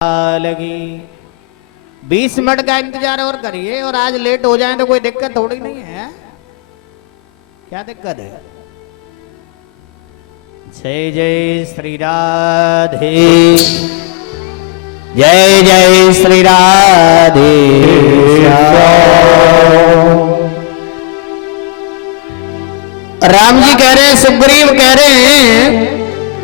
लगी 20 मिनट का इंतजार और करिए, और आज लेट हो जाए तो कोई दिक्कत थोड़ी नहीं है। क्या दिक्कत है? जय जय श्री राधे, जय जय श्री राधे। राम जी कह रहे हैं, सुग्रीव कह रहे हैं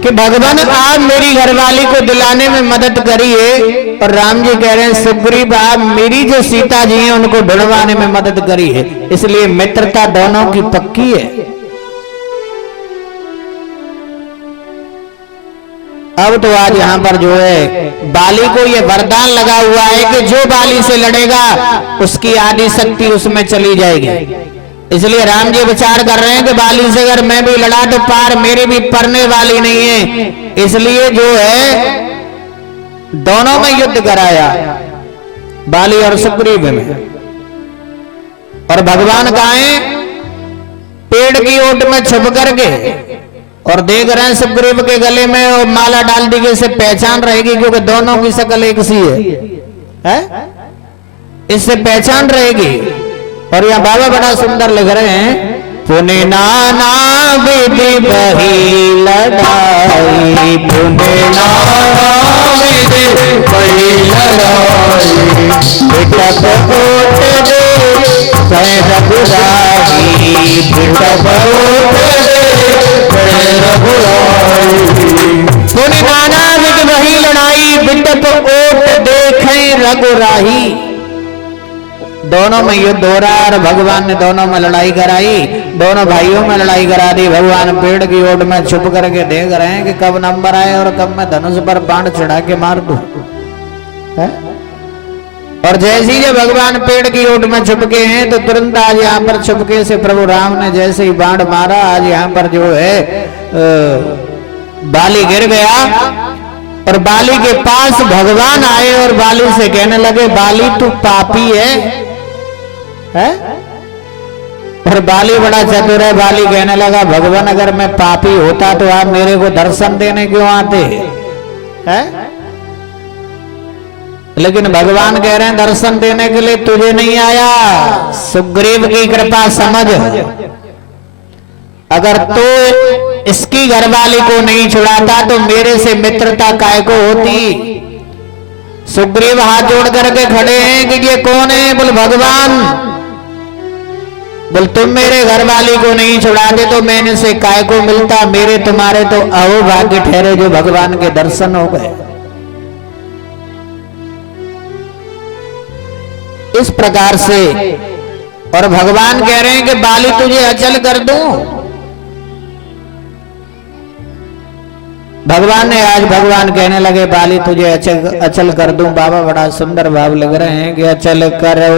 कि भगवान आप मेरी घरवाली को दिलाने में मदद करिए, और राम जी कह रहे हैं सुग्रीव आप मेरी जो सीता जी हैं उनको ढूंढवाने में मदद करिए। इसलिए मित्रता दोनों की पक्की है। अब तो आज यहां पर जो है बाली को ये वरदान लगा हुआ है कि जो बाली से लड़ेगा उसकी आदि शक्ति उसमें चली जाएगी। इसलिए राम जी विचार कर रहे हैं कि बाली से अगर मैं भी लड़ा तो पार मेरी भी पड़ने वाली नहीं है। इसलिए जो है दोनों में युद्ध कराया, बाली और सुग्रीव में। और भगवान कहां? पेड़ की ओट में छुप करके, और देख रहे हैं सुग्रीव के गले में और माला डाल दी गई, से पहचान रहेगी क्योंकि दोनों की शक्ल एक सी है? इससे पहचान रहेगी। और यहाँ बाबा बड़ा सुंदर लिख रहे हैं, पुने नाना विधि बही लड़ाई, पुने नाना विधि बही लड़ाई, बिटप कोट दे कह रघुराई, बिटप कोट दे कह रघुराई। पुने नाना विधि बही लड़ाई, बिटप कोट देखें रघुराई। दोनों में युद्ध हो रहा है और भगवान ने दोनों में लड़ाई कराई, दोनों भाइयों में लड़ाई करा दी। भगवान पेड़ की ओट में छुप करके देख रहे हैं कि कब नंबर आए और कब मैं धनुष पर बाण चढ़ा के मार दूं। और जैसे ही जब भगवान पेड़ की ओट में छुपके हैं तो तुरंत आज यहाँ पर छुपके से प्रभु राम ने जैसे ही बाण मारा, आज यहाँ पर जो है बाली गिर गया। और बाली के पास भगवान आए और बाली से कहने लगे, बाली तू पापी है? और बाली बड़ा चतुर है। बाली कहने लगा, भगवान अगर मैं पापी होता तो आप मेरे को दर्शन देने क्यों आते हैं? लेकिन भगवान कह रहे हैं दर्शन देने के लिए तुझे नहीं आया, सुग्रीव की कृपा समझ। अगर तो इसकी घरवाली को नहीं छुड़ाता तो मेरे से मित्रता काय को होती। सुग्रीव हाथ जोड़ करके खड़े हैं कि ये कौन है? बोल भगवान। बोल तुम मेरे घरवाली को नहीं छुड़ाते तो मैंने से काय को मिलता? मेरे तुम्हारे तो अहोभाग्य ठहरे जो भगवान के दर्शन हो गए। इस प्रकार से। और भगवान कह रहे हैं कि बाली तुझे अचल कर दूं। भगवान ने आज भगवान कहने लगे बाली तुझे अचल कर दूं। बाबा बड़ा सुंदर भाव लग रहे हैं कि अचल करो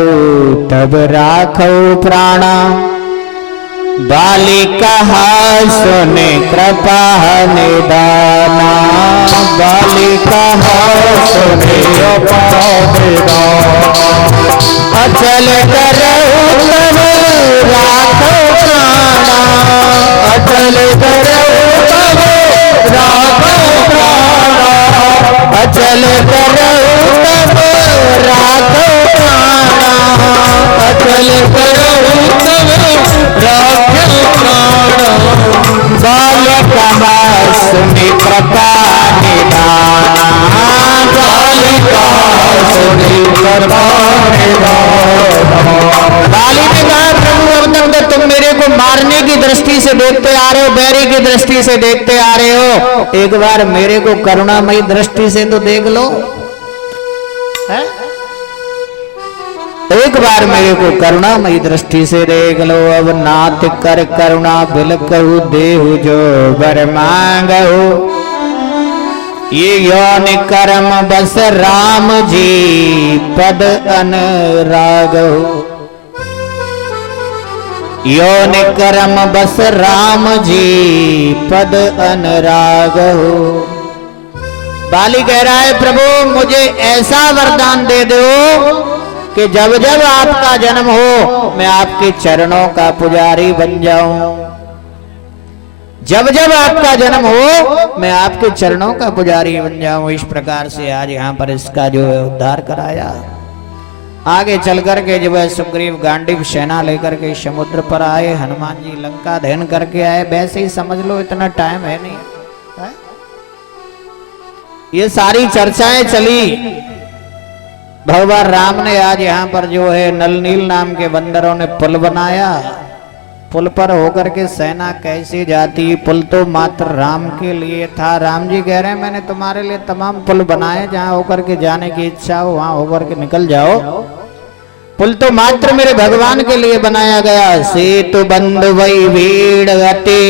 तब राखो प्राणा, बाली कहा सुने कृपा निदाना, बाली कहा सुने कृपा निदाना, अचल करो तब राखो प्राणा, अचल करो तब राखो प्राणा, अचल करो तब राखो प्राणा, अचल करो तब राखो प्राणा, बालक सुनि कृपा निदाना, बालक सुनि कृपा निदाना। बाली ने कहा, प्रभु अब तक तो तुम मेरे को मारने की दृष्टि से देखते आ रहे हो, बैरी की दृष्टि से देखते आ रहे हो, एक बार मेरे को करुणामयी दृष्टि से तो देख लो। है? एक बार मेरे को करुणामयी दृष्टि से देख लो। अब नाथ कर करुणा बिलकहु देहु जो बर मांगहु, ये यौन कर्म बस राम जी पद अनुरागहु, यौन कर्म बस राम जी पद अनुरागहु। बाली कह रहा है प्रभु मुझे ऐसा वरदान दे दो कि जब जब आपका जन्म हो मैं आपके चरणों का पुजारी बन जाऊं। जब जब आपका जन्म हो मैं आपके चरणों का पुजारी बन जाऊं। इस प्रकार से आज यहाँ पर इसका जो है उद्धार कराया। आगे चल करके जब सुग्रीव गांडीव सेना लेकर के समुद्र पर आए, हनुमान जी लंका दहन करके आए। वैसे ही समझ लो, इतना टाइम है नहीं है? ये सारी चर्चाएं चली। भगवान राम ने आज यहाँ पर जो है नल नील नाम के बंदरों ने पुल बनाया। पुल पर होकर के सेना कैसे जाती? पुल तो मात्र राम के लिए था। राम जी कह रहे हैं मैंने तुम्हारे लिए तमाम पुल बनाए, जहां होकर के जाने की इच्छा हो वहां होकर के निकल जाओ। पुल तो मात्र मेरे भगवान के लिए बनाया गया। सेतु बंद वही भीड़ गति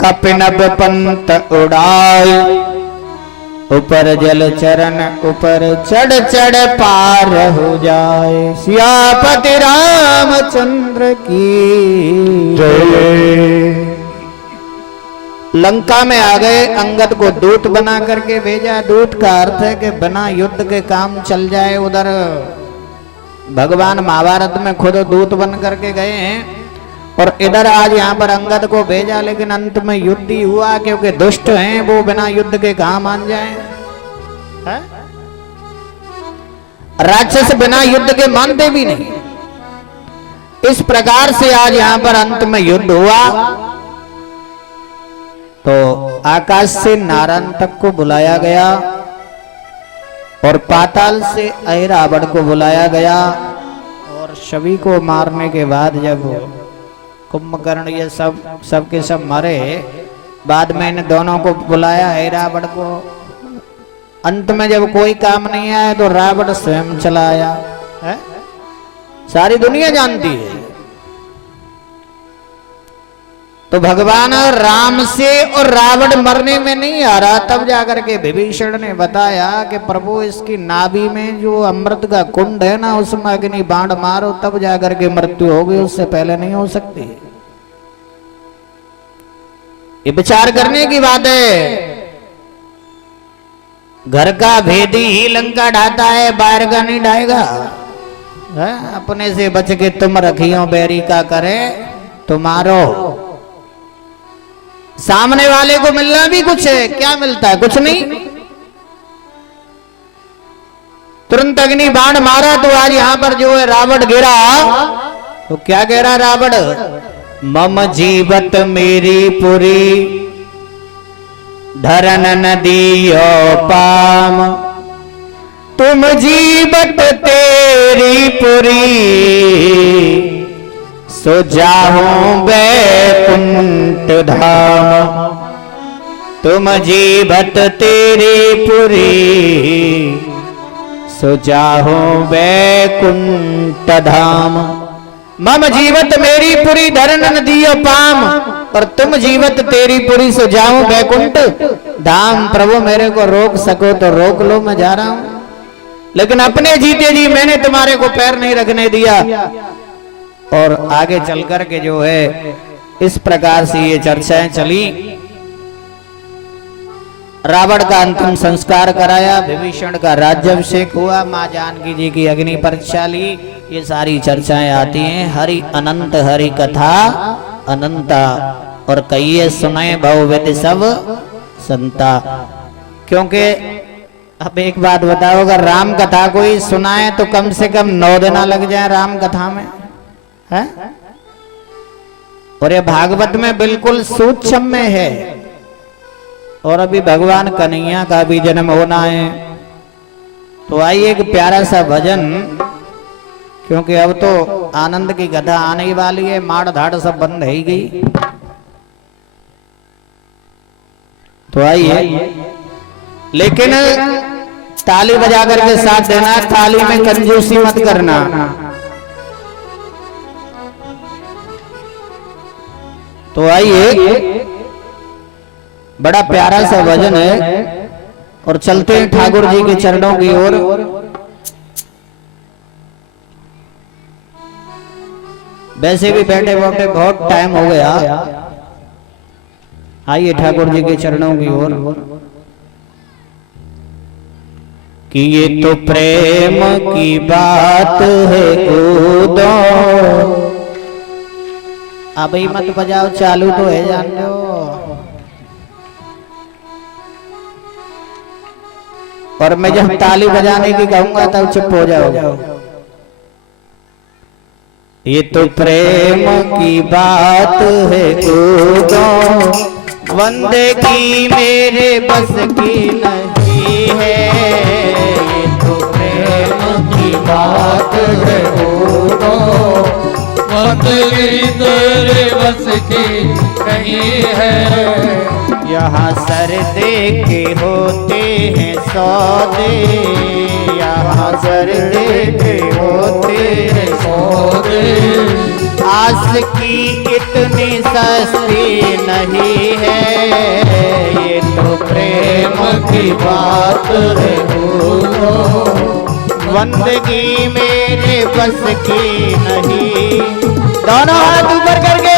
कपिनब पंत उड़ाए, ऊपर जल चरण ऊपर चढ़ चढ़ पार हो जाए। सियापति रामचंद्र की जय। लंका में आ गए, अंगद को दूत बना करके भेजा। दूत का अर्थ है कि बिना युद्ध के काम चल जाए। उधर भगवान महाभारत में खुद दूत बन करके गए हैं और इधर आज यहाँ पर अंगद को भेजा, लेकिन अंत में युद्ध ही हुआ, क्योंकि दुष्ट हैं वो बिना युद्ध के कहां मान जाए। राक्षस बिना युद्ध के मानते भी नहीं। इस प्रकार से आज यहाँ पर अंत में युद्ध हुआ। तो आकाश से नारायण तक को बुलाया गया और पाताल से ऐरावण को बुलाया गया। और सभी को मारने के बाद जब कुंभकर्ण ये सब के सब मरे, बाद में इन दोनों को बुलाया, ऐरावण को। अंत में जब कोई काम नहीं आया तो रावण स्वयं चला आया है? सारी दुनिया जानती है। तो भगवान राम से और रावण मरने में नहीं आ रहा। तब जाकर के विभीषण ने बताया कि प्रभु इसकी नाभि में जो अमृत का कुंड है ना, उसमें अग्नि बाण मारो तब जाकर के मृत्यु होगी, उससे पहले नहीं हो सकती। ये विचार करने की बात है। घर का भेदी ही लंका ढाता है, बाहर का नहीं ढाएगा। अपने से बच के तुम रखियो, बैरी का करे तुम्हारो। सामने वाले को मिलना भी कुछ है, क्या मिलता है? कुछ नहीं। तुरंत अग्नि बाण मारा तो आज यहां पर जो है रावण गिरा। तो क्या कह रहा रावण? मम जीवत मेरी पुरी धरन नदियो पाम, तुम जीवत तेरी पुरी सो जाऊं बैकुंठ धाम। तुम जीवत तेरी पुरी सो जाऊं बैकुंठ धाम। मम जीवत मेरी पुरी धरन नदियो पाम, और तुम जीवत तेरी पुरी सो जाऊं बैकुंठ धाम। प्रभु मेरे को रोक सको तो रोक लो, मैं जा रहा हूं, लेकिन अपने जीते जी मैंने तुम्हारे को पैर नहीं रखने दिया। और आगे चल कर के जो है इस प्रकार से ये चर्चाएं चली। रावण का अंतिम संस्कार कराया, विभीषण का राज्याभिषेक हुआ, मां जानकी जी की अग्नि परीक्षा ली। ये सारी चर्चाएं आती हैं। हरि अनंत हरि कथा अनंता, और कहिए सुने बहुविध सब संता। क्योंकि अब एक बात बताओ, अगर राम कथा कोई सुनाए तो कम से कम 9 दिन लग जाए राम कथा में, है? और ये भागवत में बिल्कुल सूक्ष्म में है। और अभी भगवान कन्हैया का भी जन्म होना है। तो आइए एक प्यारा सा भजन, क्योंकि अब तो आनंद की कथा आने वाली है। माड़ धाड़ सब बंद है ही गई। तो आइए, लेकिन ताली बजा करके साथ देना, ताली में कंजूसी मत करना। तो आइए, बड़ा प्यारा सा भजन है और चलते हैं ठाकुर जी के चरणों की ओर। वैसे भी बैठे बैठे बहुत टाइम हो गया। आइए ठाकुर जी के चरणों की ओर। कि ये तो प्रेम की बात है कूदो, अभी मत बजाओ, चालू तो है, जान लो। और मैं जब ताली बजाने की कहूंगा तब चुप हो जाओ। ये तो प्रेम की बात है कूदो, बंदगी मेरे बस की नहीं है। ये तो प्रेम की बात है कूदो, बंदगी तेरे बस की नहीं है। यहाँ सर दे के होते हैं सौदे, यहाँ सर दे के होते हैं सौदे। आस की इतनी सस्ती नहीं है। ये तो प्रेम की बात है बंदगी मेरे बस की नहीं। दोनों हाथ ऊपर करके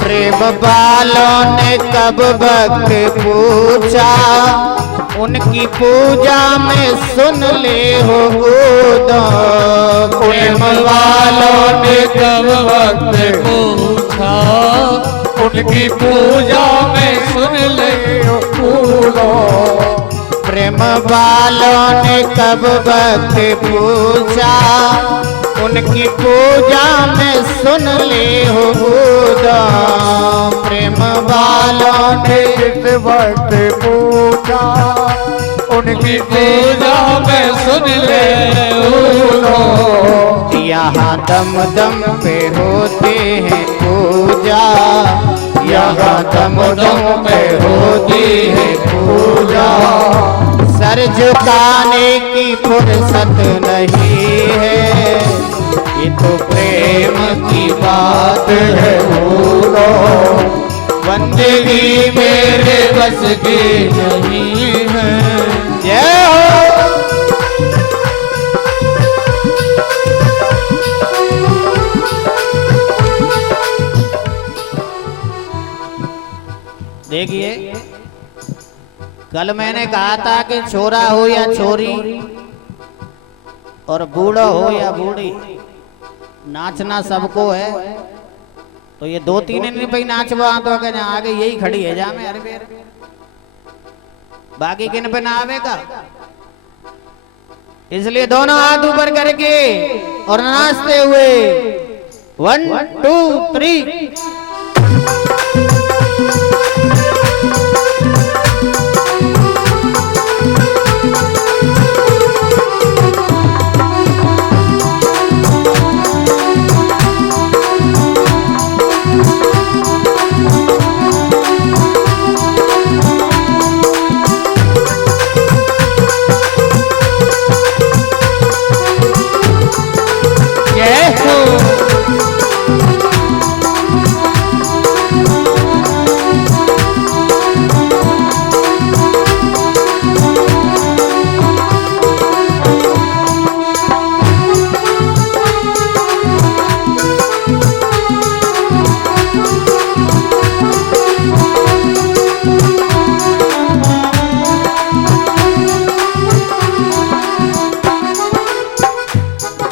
प्रेम वालों ने कब वक्त पूछा, उनकी पूजा में सुन ले हो गोदा। प्रेम वालों ने कब वक्त पूछा, उनकी पूजा में सुन ले हो गोदा। प्रेम वालों ने कब वक्त पूछा, उनकी पूजा में सुन ले हो खुदा। प्रेम वालों ने जिस वक्त पूछा, उनकी पूजा में सुन ले हो। यहाँ दम दम पे होते हैं पूजा, यहाँ दम दम पे होती है पूजा। सर झुकाने की फुर्सत नहीं है। ये तो प्रेम की बात है भूलो, बंदगी मेरे बस की नहीं है। जय हो। देखिए, कल मैंने कहा था कि छोरा हो या छोरी और बूढ़ा हो या बूढ़ी, नाचना सबको है। तो ये दो तीन दिन पे नाचवा तो आगे यही खड़ी है जा में, अरे बेर बाकी किन पे ना आवेगा। इसलिए दोनों हाथ ऊपर करके और नाचते हुए 1 2 3।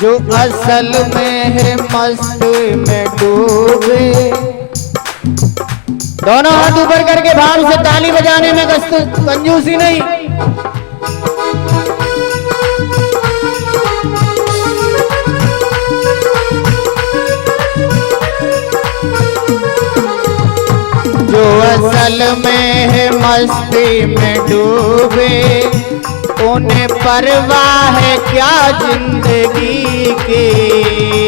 जो असल में है मस्त में डूबे। दोनों हाथ ऊपर करके भाव से ताली बजाने में कंजूसी नहीं। जो असल में है मस्ती में डूबे, उन्हें परवाह है क्या जिंदगी की।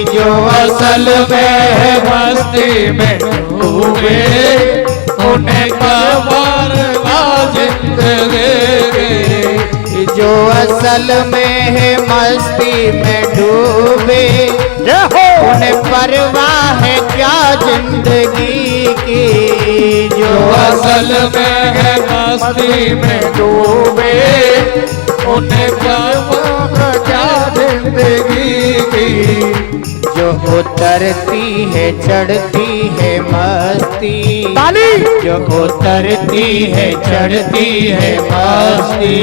जो असल में है मस्ती में डूबे, उन्हें परवाह है जिंदगी की। जो असल में है मस्ती में डूबे, उन्हें परवाह है क्या जिंदगी की। जो असल में है मस्ती में डूबे, उन्हें क्या जिंदगी की। जो उतरती है चढ़ती है मस्ती, जो उतरती है चढ़ती है मस्ती,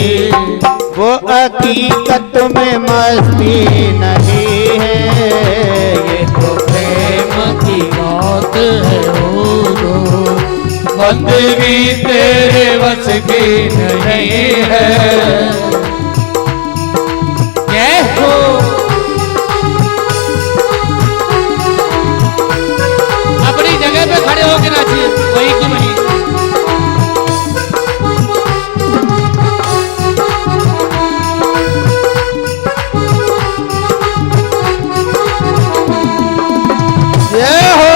वो हकीकत में मस्ती नहीं है। ये तो प्रेम की मौत है हो, बंदगी तेरे बस की नहीं है। जय हो। अपनी जगह पे खड़े होके नाचिए, वही की वही। जय हो।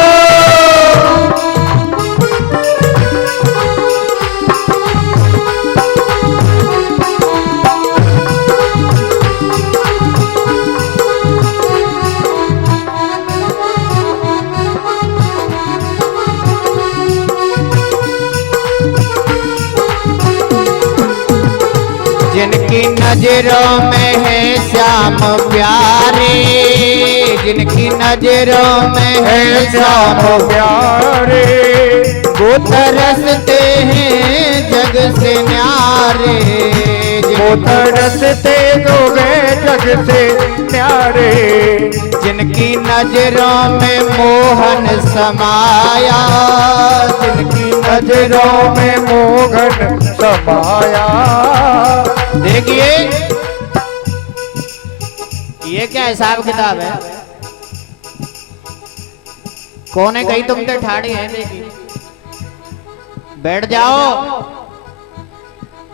जिनकी नजरों में है श्याम प्यारे, जिनकी नजरों में है श्याम प्यारे, वो तरसते हैं जग से न्यारे। वो तरसते गए जग से न्यारे। जिनकी नजरों में मोहन समाया, जिनकी नजरों में मोहन समाया। देखिए ये क्या हिसाब किताब है। कौन है कहीं तुम तो ठाड़े हैं। देखिए बैठ जाओ।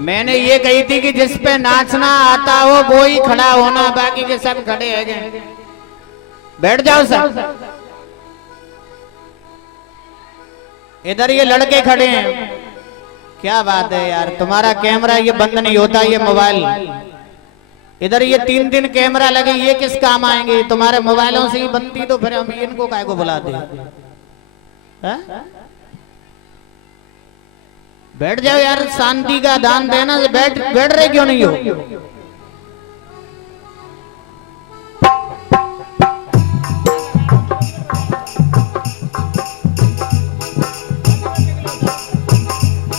मैंने ये कही थी कि जिस पे नाचना आता हो वो ही खड़ा होना, बाकी के सब खड़े हैं। बैठ जाओ सब। इधर ये लड़के खड़े हैं। क्या बात है यार, तुम्हारा कैमरा ये बंद नहीं होता, ये मोबाइल। इधर ये 3 दिन कैमरा लगे, ये किस काम आएंगे। तुम्हारे मोबाइलों से ही बनती तो फिर हम इनको काय को बुलाते हैं। बैठ जाओ यार, शांति का दान देना। बैठ रहे क्यों नहीं हो।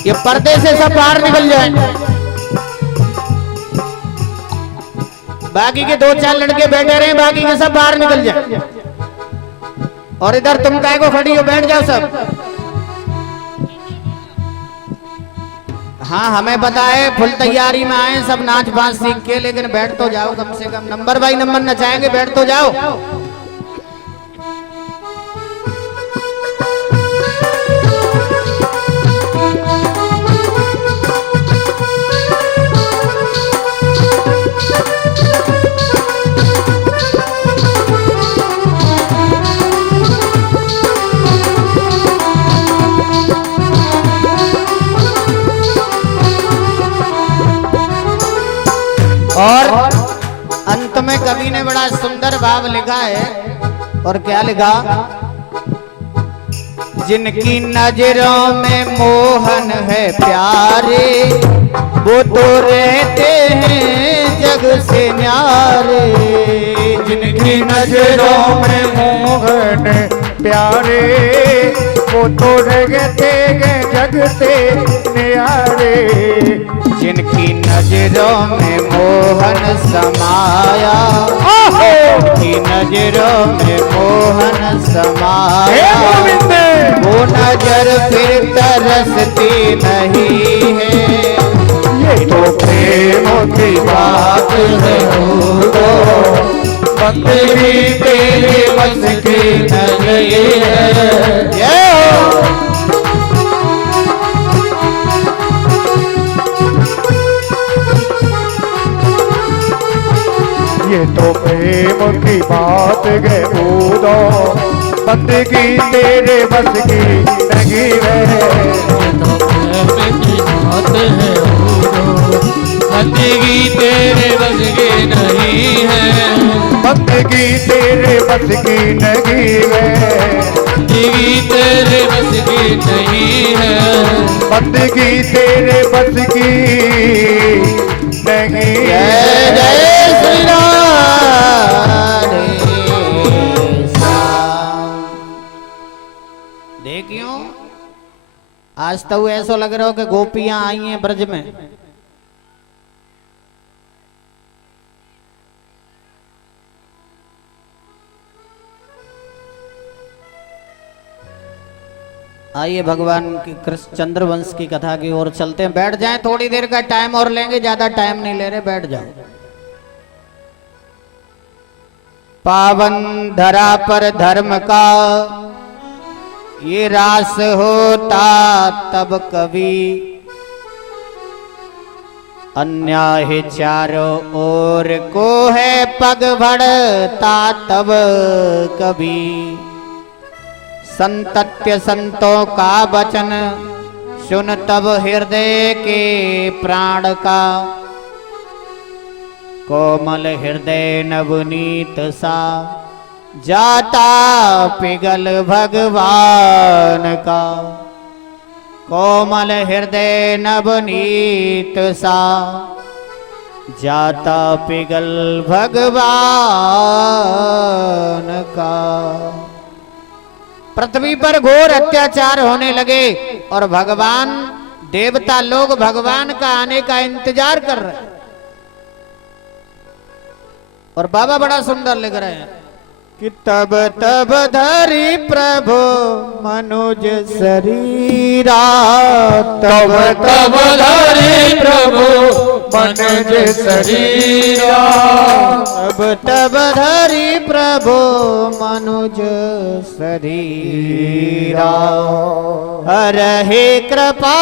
ये पर्दे से सब बाहर निकल जाए। बाकी के 2-4 लड़के बैठे रहे, बाकी के सब बाहर निकल जाए। और इधर तुम काय को खड़ी हो, बैठ जाओ सब। हाँ हमें पता है, फुल तैयारी में आए सब नाच बाज सीख के, लेकिन बैठ तो जाओ कम से कम। नंबर बाई नंबर नचाएंगे, बैठ तो जाओ। और अंत में कवि ने बड़ा सुंदर भाव लिखा है। और क्या लिखा। जिनकी नजरों में मोहन है प्यारे, वो तो रहते हैं जग से न्यारे। जिनकी नजरों में मोहन प्यारे, वो तो रहते हैं जग से न्यारे। जिनकी नजरों में मोहन समाया, जिनकी नजरों में मोहन समाया, वो नजर फिर तरसती नहीं है। ये तो प्रेम की बात है हो, बंदगी तेरे बस की नहीं है। ये तो प्रेम की बात है उदो, बंदगी तेरे बस की नहीं है। ये तो प्रेम की बात है उदो, बंदगी तेरे बस की नहीं है। बंदगी तेरे बस की नहीं है, जिंदगी तेरे बस की नहीं है, बंदगी तेरे बस की नहीं जय है। जय श्री राधे श्याम। देखियो आज तो ऐसा लग रहा हो कि गोपियां आई हैं ब्रज में। आइए भगवान की कृष्ण चंद्रवंश की कथा की ओर चलते हैं। बैठ जाएं, थोड़ी देर का टाइम और लेंगे, ज्यादा टाइम नहीं ले रहे, बैठ जाओ। पावन धरा पर धर्म का ये रास होता तब कभी, अन्याय चारों ओर को है पग बढ़ता तब कभी। संतत्य संतों का वचन सुन तब हृदय के प्राण का, कोमल हृदय नवनीत सा जाता पिघल भगवान का। कोमल हृदय नवनीत सा जाता पिघल भगवान का। पृथ्वी पर घोर अत्याचार होने लगे और भगवान देवता लोग भगवान का आने का इंतजार कर रहे हैं। और बाबा बड़ा सुंदर लिख रहे हैं कि तब तब धरी प्रभु मनुज शरीरा, तब तब धरी प्रभु मनुज शरीरा, तब तब धरी प्रभु मनुज शरीरा। हरहि कृपा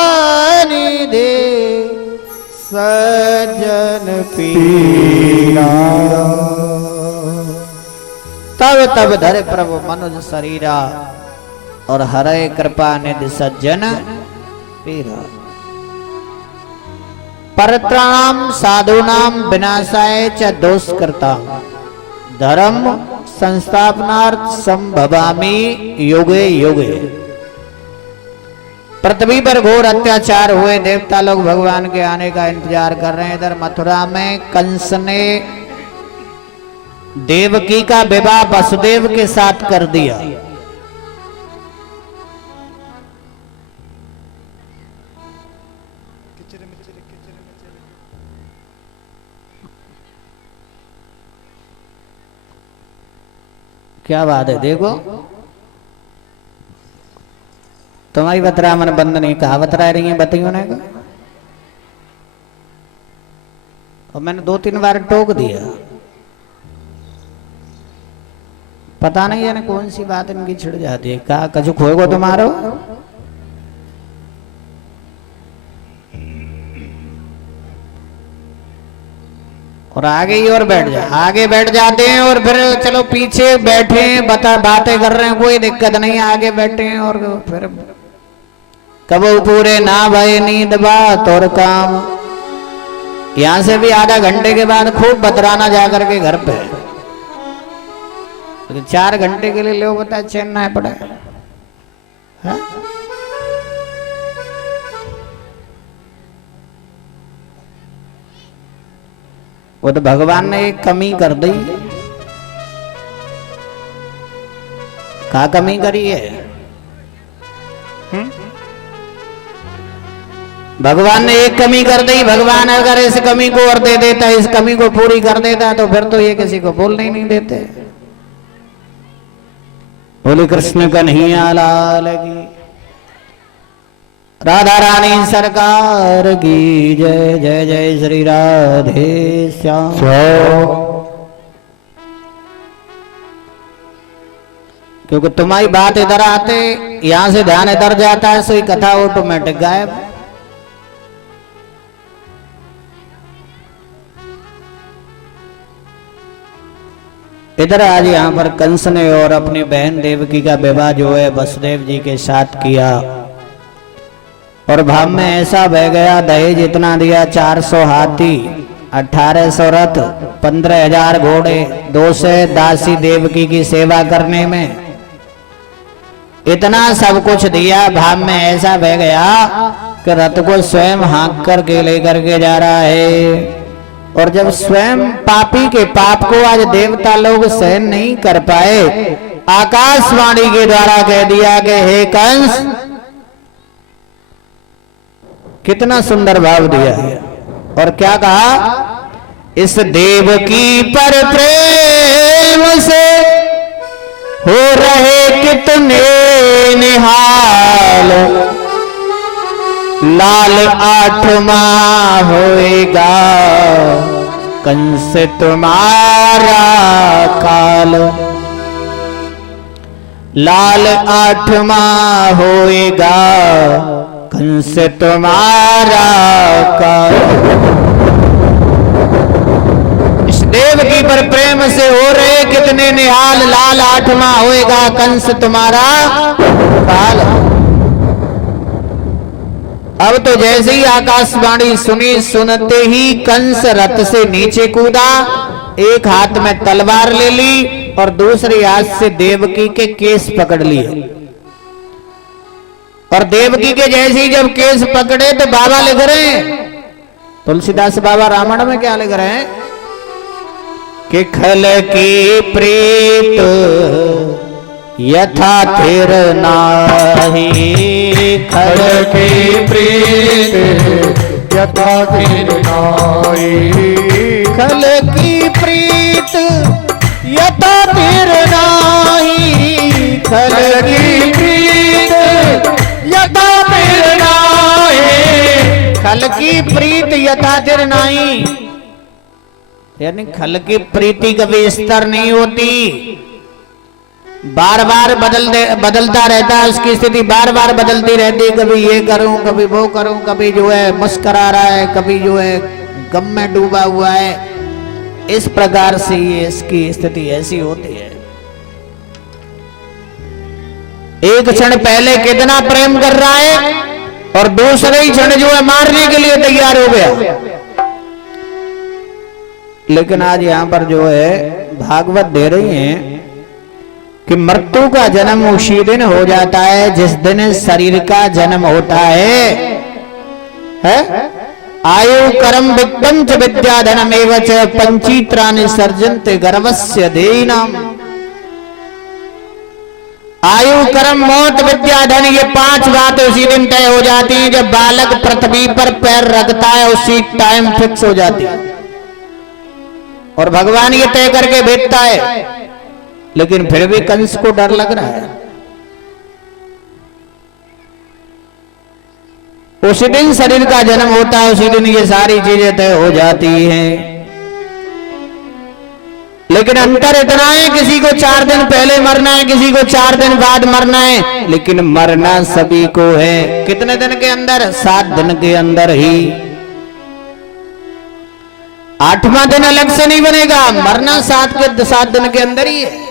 निधि सज्जन पीरा। तब धरे प्रभु मनुज शरीरा और हरे कृपा निधि सज्जन पीरा। परत्राणाम साधूनाम विनाशाय च दोषकृता, धर्म संस्थापनार्थ संभवामि युगे युगे। पृथ्वी पर घोर अत्याचार हुए, देवता लोग भगवान के आने का इंतजार कर रहे हैं। इधर मथुरा में कंस ने देवकी का विवाह वसुदेव के साथ कर दिया। क्या बात है, देखो तुम्हारी बतरा मन बंद नहीं, कहा बतरा रही है बतियों ने का। और मैंने 2-3 बार टोक दिया, पता नहीं है कौन सी बात इनकी छिड़ जाती है। कहा कछु खोएगो तुम्हारो। और आगे ही और बैठ जा, आगे बैठ जाते हैं और फिर चलो पीछे बैठे हैं, बातें कर रहे हैं, कोई दिक्कत नहीं, आगे बैठे हैं और फिर कब पूरे ना भाई नींद बात और काम। यहां से भी आधा घंटे के बाद खूब बतराना जाकर के घर पे, 4 घंटे के लिए लोग बता चैन ना पड़े। हाँ? वो तो भगवान ने एक कमी कर दी। क्या कमी करी है? भगवान ने एक कमी कर दी। भगवान अगर इस कमी को और दे देता, इस कमी को पूरी कर देता, तो फिर तो ये किसी को बोलने ही नहीं देते। बोले कृष्ण कन्हैया लाल की, राधा रानी सरकार की जय। जय जय श्री राधे श्याम। क्योंकि तुम्हारी बात इधर आते, यहां से ध्यान इधर जाता है, सो कथा ऑटोमेटिक गायब। इधर आज यहाँ पर कंस ने और अपनी बहन देवकी का विवाह जो है वसुदेव जी के साथ किया। और भाव में ऐसा बह गया, दहेज इतना दिया, 400 हाथी 1800 रथ, 15,000 घोड़े, 200 दासी देवकी की सेवा करने में, इतना सब कुछ दिया। भाव में ऐसा बह गया कि रथ को स्वयं हाँक करके लेकर के जा रहा है। और जब स्वयं पापी के पाप को आज देवता लोग सहन नहीं कर पाए, आकाशवाणी के द्वारा कह दिया कि हे कंस, कितना सुंदर भाव दिया है। और क्या कहा, इस देवकी पर प्रेम से हो रहे कितने निहाल, लाल 8वां होएगा कंस तुम्हारा काल, लाल 8वां होएगा कंस तुम्हारा काल। इस देवकी पर प्रेम से हो रहे कितने निहाल, लाल 8वां होएगा कंस तुम्हारा काल। अब तो जैसे ही आकाशवाणी सुनी, सुनते ही कंस रथ से नीचे कूदा, एक हाथ में तलवार ले ली और दूसरे हाथ से देवकी के केस पकड़ लिए। और देवकी के जैसे ही जब केस पकड़े तो बाबा लिख रहे हैं, तुलसीदास बाबा रामायण में क्या लिख रहे हैं कि खल की प्रीत यथा थिर नाही, खल की प्रीत यथा थिर नाही, खल की प्रीत यथा थिर नाही, खल की प्रीत यथा थिर नाही, खल की प्रीत यथा थिर नाही, यानी खल की प्रीति कभी स्तर नहीं होती, बार बार बदलता रहता है, उसकी स्थिति बार बार बदलती रहती। कभी ये करूं, कभी वो करूं, कभी जो है मुस्कुरा रहा है, कभी जो है गम में डूबा हुआ है। इस प्रकार से ये इसकी स्थिति ऐसी होती है। एक क्षण पहले कितना प्रेम कर रहा है और दूसरे ही क्षण जो है मारने के लिए तैयार हो गया। लेकिन आज यहां पर जो है भागवत दे रही हैं कि मृत्यु का जन्म उसी दिन हो जाता है जिस दिन शरीर का जन्म होता है? आयु कर्म विद्वंच विद्याधनम एवच पंचीत्रानि सर्जन्ते गर्भस्य देहिनाम। आयु कर्म मौत विद्याधन, ये 5 बातें उसी दिन तय हो जाती हैं जब बालक पृथ्वी पर पैर रखता है, उसी टाइम फिक्स हो जाती है और भगवान ये तय करके भेजता है। लेकिन फिर भी कंस को डर लग रहा है। उसी दिन शरीर का जन्म होता है, उसी दिन ये सारी चीजें तय हो जाती हैं। लेकिन अंतर इतना है, किसी को 4 दिन पहले मरना है, किसी को 4 दिन बाद मरना है, लेकिन मरना सभी को है। कितने दिन के अंदर? 7 दिन के अंदर ही। 8वां दिन अलग से नहीं बनेगा, मरना 7 दिन के अंदर ही है।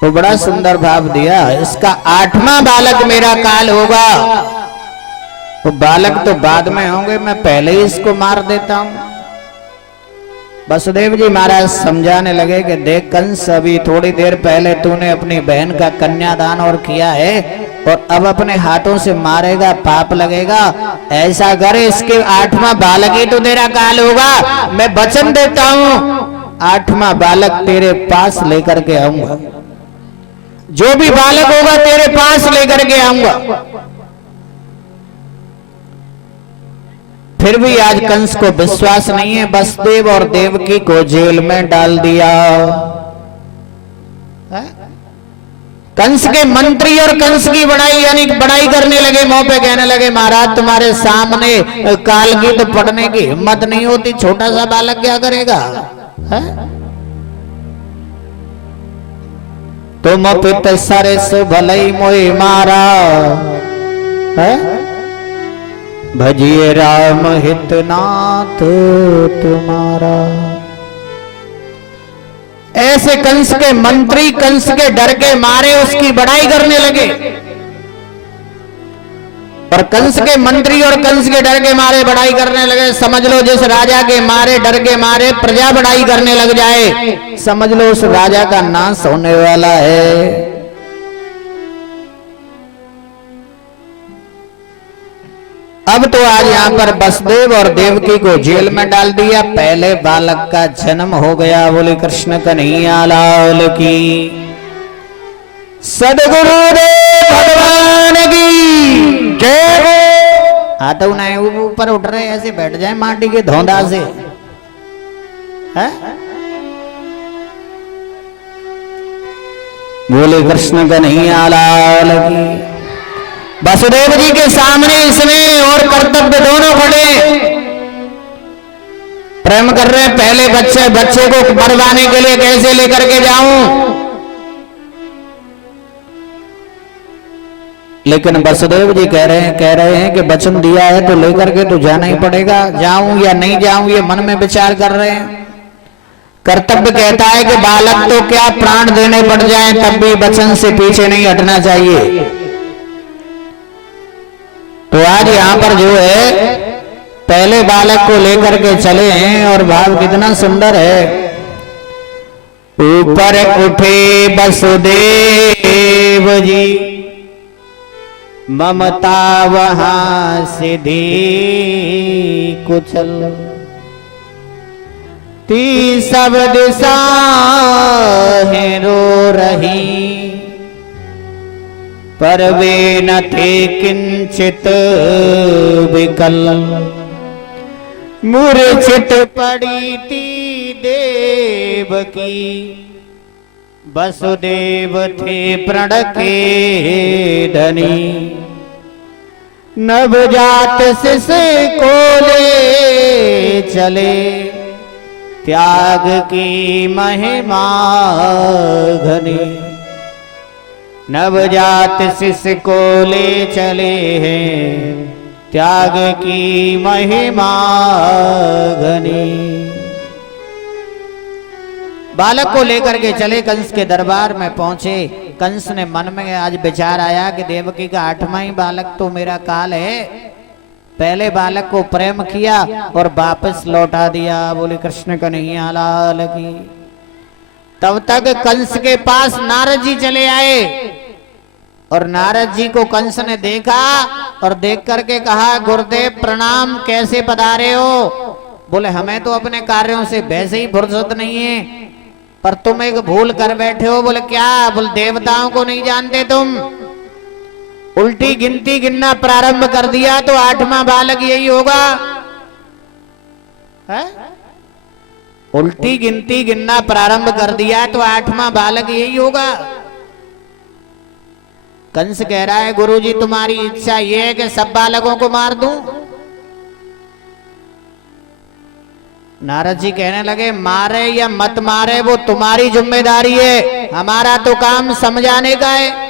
वो बड़ा सुंदर भाव दिया, इसका 8वां बालक मेरा काल होगा। वो बालक तो बाद में होंगे, मैं पहले ही इसको मार देता हूं। वसुदेव जी महाराज समझाने लगे कि देख कंस, अभी थोड़ी देर पहले तूने अपनी बहन का कन्यादान और किया है और अब अपने हाथों से मारेगा, पाप लगेगा। ऐसा कर, इसके 8वां बालक ही तो तेरा काल होगा। मैं वचन देता हूं 8वां बालक तेरे पास लेकर के आऊंगा, जो भी बालक होगा तेरे पास लेकर के आऊंगा। फिर भी आज कंस को विश्वास नहीं है। वसुदेव और देवकी को जेल में डाल दिया। कंस के मंत्री और कंस की बड़ाई यानी बड़ाई करने लगे, मुंह पे कहने लगे महाराज तुम्हारे सामने काल की तो पढ़ने की हिम्मत नहीं होती, छोटा सा बालक क्या करेगा? तुम पित सरस भलई मोहि मारा, भजिए राम हितनाथ तुम्हारा। ऐसे कंस के मंत्री कंस के डर के मारे उसकी बड़ाई करने लगे। और कंस के मंत्री और कंस के डर के मारे बड़ाई करने लगे। समझ लो जिस राजा के मारे डर के मारे प्रजा बड़ाई करने लग जाए, समझ लो उस राजा का नाश होने वाला है। अब तो आज यहाँ पर वसुदेव और देवकी को जेल में डाल दिया। पहले बालक का जन्म हो गया। बोले कृष्ण कन्हैया लाल की, सदगुरुदेव भगवान की जय। आता नहीं ऊपर उठ रहे ऐसे बैठ जाए माटी के धौंधा से, है? बोले कृष्ण कन्हैया लाल की। वसुदेव जी के सामने इसमें और कर्तव्य दोनों खड़े, प्रेम कर रहे हैं। पहले बच्चे को मरवाने के लिए कैसे लेकर के जाऊं, लेकिन वसुदेव जी कह रहे हैं कि वचन दिया है तो लेकर के तो जाना ही पड़ेगा। जाऊं या नहीं जाऊं ये मन में विचार कर रहे हैं। कर्तव्य कहता है कि बालक तो क्या प्राण देने पड़ जाए तब भी वचन से पीछे नहीं हटना चाहिए। तो आज यहाँ पर जो है पहले बालक को लेकर के चले हैं और भाव कितना सुंदर है। ऊपर उठे वसुदेव जी, ममता वहां से धी कुचल, ती सब दिशा है रो रही, पर वे न थे किंचित विकल। मूर्छित पड़ी थी देवकी, वसुदेव थे प्रण के धनी। नवजात शिश को ले चले, त्याग की महिमा घनी। नवजात शिष्य को ले चले हैं, त्याग की महिमा घनी। बालक को लेकर के चले, कंस के दरबार में पहुंचे। कंस ने मन में आज विचार आया कि देवकी का 8वां ही बालक तो मेरा काल है। पहले बालक को प्रेम किया और वापस लौटा दिया। बोले कृष्ण कन्हैया लाल की। तब तक कंस के पास नारद जी चले आए और नारद जी को कंस ने देखा और देख करके कहा, गुरुदेव प्रणाम, कैसे पधारे हो? बोले हमें तो अपने कार्यों से वैसे ही फुर्सत नहीं है, पर तुम एक भूल कर बैठे हो। बोले क्या? बोले देवताओं को नहीं जानते तुम? उल्टी गिनती गिनना प्रारंभ कर दिया तो 8वां बालक यही होगा, है? उल्टी गिनती गिनना प्रारंभ कर दिया तो 8वां बालक यही होगा। कंस कह रहा है, गुरुजी तुम्हारी इच्छा ये है कि सब बालकों को मार दूं? नारद जी कहने लगे, मारे या मत मारे वो तुम्हारी जिम्मेदारी है, हमारा तो काम समझाने का है।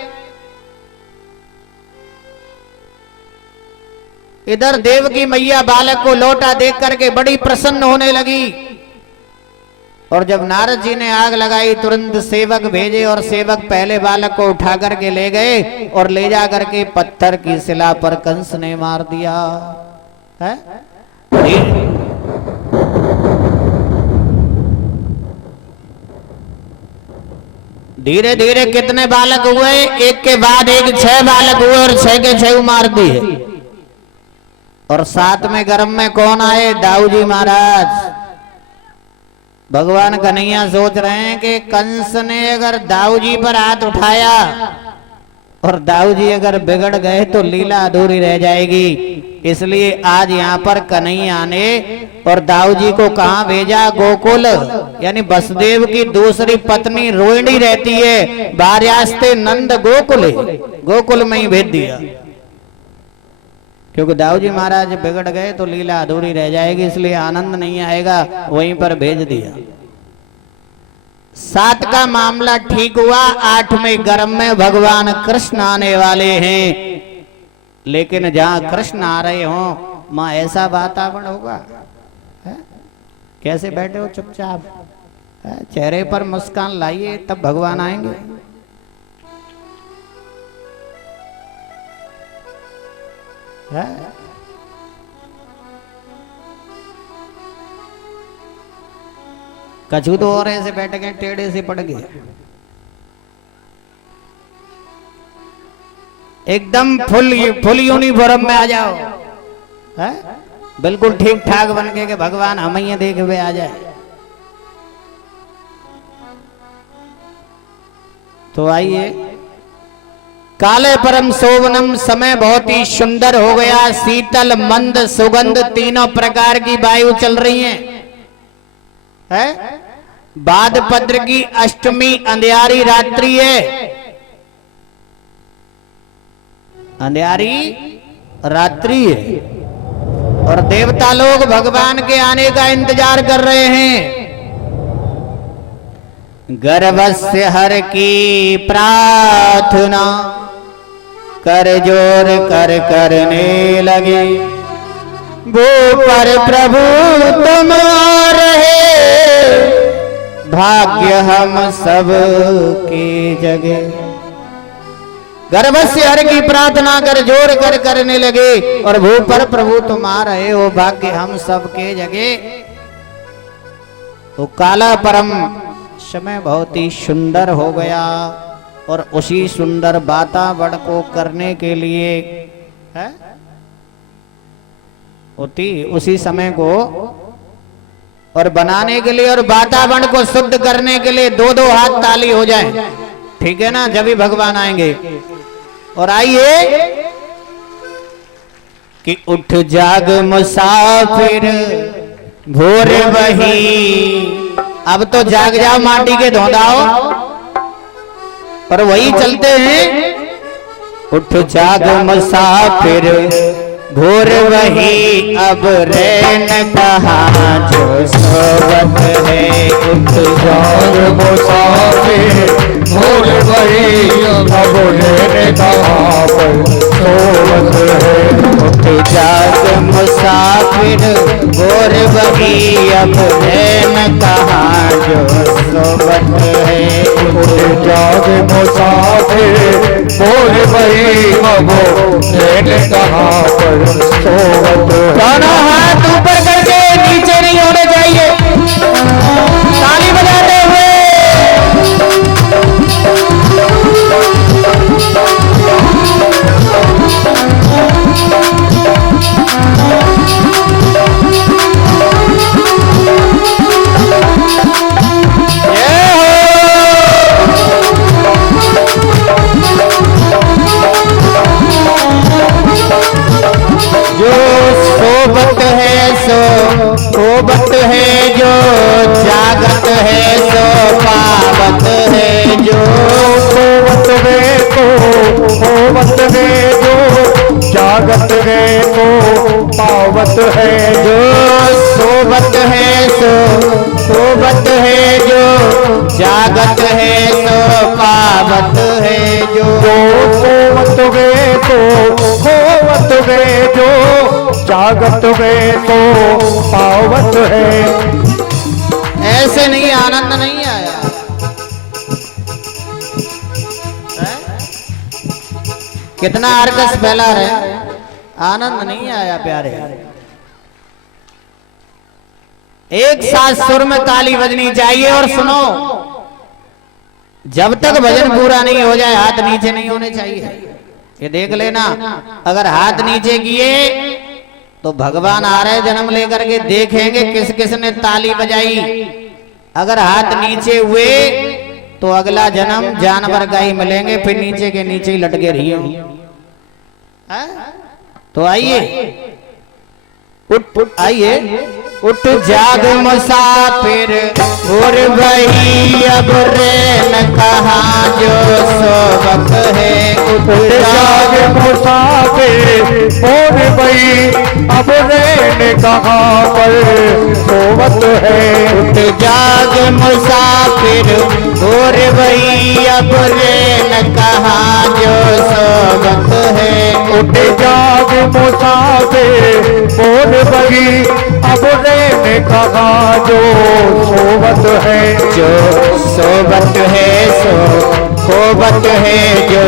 इधर देवकी मैया बालक को लौटा देख करके बड़ी प्रसन्न होने लगी और जब नारद जी ने आग लगाई तुरंत सेवक भेजे और सेवक पहले बालक को उठा करके ले गए और ले जा करके पत्थर की शिला पर कंस ने मार दिया है। धीरे धीरे कितने बालक हुए? एक के बाद एक 6 बालक हुए और 6 के 6 मार दिए। और साथ में गर्भ में कौन आए? दाऊ जी महाराज। भगवान कन्हैया सोच रहे हैं कि कंस ने अगर दाऊ जी पर हाथ उठाया और दाऊ जी अगर बिगड़ गए तो लीला अधूरी रह जाएगी। इसलिए आज यहाँ पर कन्हैया ने और दाऊ जी को कहाँ भेजा? गोकुल, यानी वसुदेव की दूसरी पत्नी रोहिणी रहती है, भार्यास्ते नंद गोकुल, गोकुल में ही भेज दिया। क्योंकि दाऊ जी महाराज बिगड़ गए तो लीला अधूरी रह जाएगी, इसलिए आनंद नहीं आएगा, वहीं पर भेज दिया। 7 का मामला ठीक हुआ, 8वें गर्भ में भगवान कृष्ण आने वाले हैं। लेकिन जहां कृष्ण आ रहे हो मां ऐसा वातावरण होगा है? कैसे बैठे हो चुपचाप है? चेहरे पर मुस्कान लाइए तब भगवान आएंगे। है? कछु तो और ऐसे बैठ गए टेढ़े से पड़ गए, एकदम फुल यूनिफॉर्म में आ जाओ, है? बिल्कुल ठीक ठाक बन के भगवान हम ही देख हुए आ जाए। तो आइए, काले परम शोभनम, समय बहुत ही सुंदर हो गया, शीतल मंद सुगंध तीनों प्रकार की वायु चल रही है? भाद्रपद की अष्टमी अंधियारी रात्रि है, अंधियारी रात्रि है, और देवता लोग भगवान के आने का इंतजार कर रहे हैं। गर्भस्य हर की प्रार्थना कर जोर कर करने लगे, वो पर प्रभु तुम आ रहे, भाग्य हम सब की जगह। गर्भस्य हर की प्रार्थना कर जोर कर करने लगे, और वो पर प्रभु तुम आ रहे हो, भाग्य हम सब के जगह। तो काला परम समय बहुत ही सुंदर हो गया, और उसी सुंदर वातावरण को करने के लिए है उसी समय को और बनाने के लिए और वातावरण को शुद्ध करने के लिए दो दो हाथ ताली हो जाए, ठीक है ना, जब भी भगवान आएंगे। और आइए कि उठ जाग मुसाफिर भोर वही, अब तो जाग जाओ माटी के धोंदाओ, पर वही चलते हैं। उठ जाग मुसाफिर भोर वही, अब रैन कहाँ जो सोवत है। उठ जाग मुसाफिर भोर वही, अब रैन कहाँ पर सोवत है। उठ जाग मुसाफिर भोर वही, अब रैन कहाँ जो सोवत है। उठ जाग मुसाफिर भोर वही, अब रैन कहाँ पर सोवत है। दोनों हाथ ऊपर करके, नीचे नहीं होने चाहिए, ताली बजाते हुए। जो सोबत है सो सोबत है, जो जागत है सो पावत है। जो सोवत है तो सोवत है, जो जागत है तो पावत है। जो सोबत है सो सोबत है, जो जागत है सो पावत है। जो सोवत है तो खोवत है, जो जागत है तो पावत है। ऐसे नहीं, आनंद नहीं आया। कितना आर्कस फैला रहे, आनंद नहीं आया प्यारे। एक साथ सुर में ताली बजनी चाहिए। और सुनो, जब तक भजन पूरा नहीं हो जाए हाथ नीचे नहीं होने चाहिए। ये देख लेना, अगर हाथ नीचे किए तो भगवान आ रहे जन्म लेकर के, देखेंगे किस किस ने ताली बजाई। अगर हाथ नीचे हुए तो अगला जन्म जानवर का ही मिलेंगे, फिर नीचे के नीचे ही लटके रहिए। तो आइए, आइए, उठ जाग मुसाफिर भोर वही, अब रैन कहाँ जो सोवत है। उठ जाग मुसाफिर भोर वही, अब रैन कहाँ पर सोवत है। उठ जाग मुसाफिर भोर वही, अब रैन कहाँ जो सोवत है। उठ जाग मुसाफिर भोर वही, अब रैन कहाँ जो सोवत है। जो सोवत है सो खोवत है, जो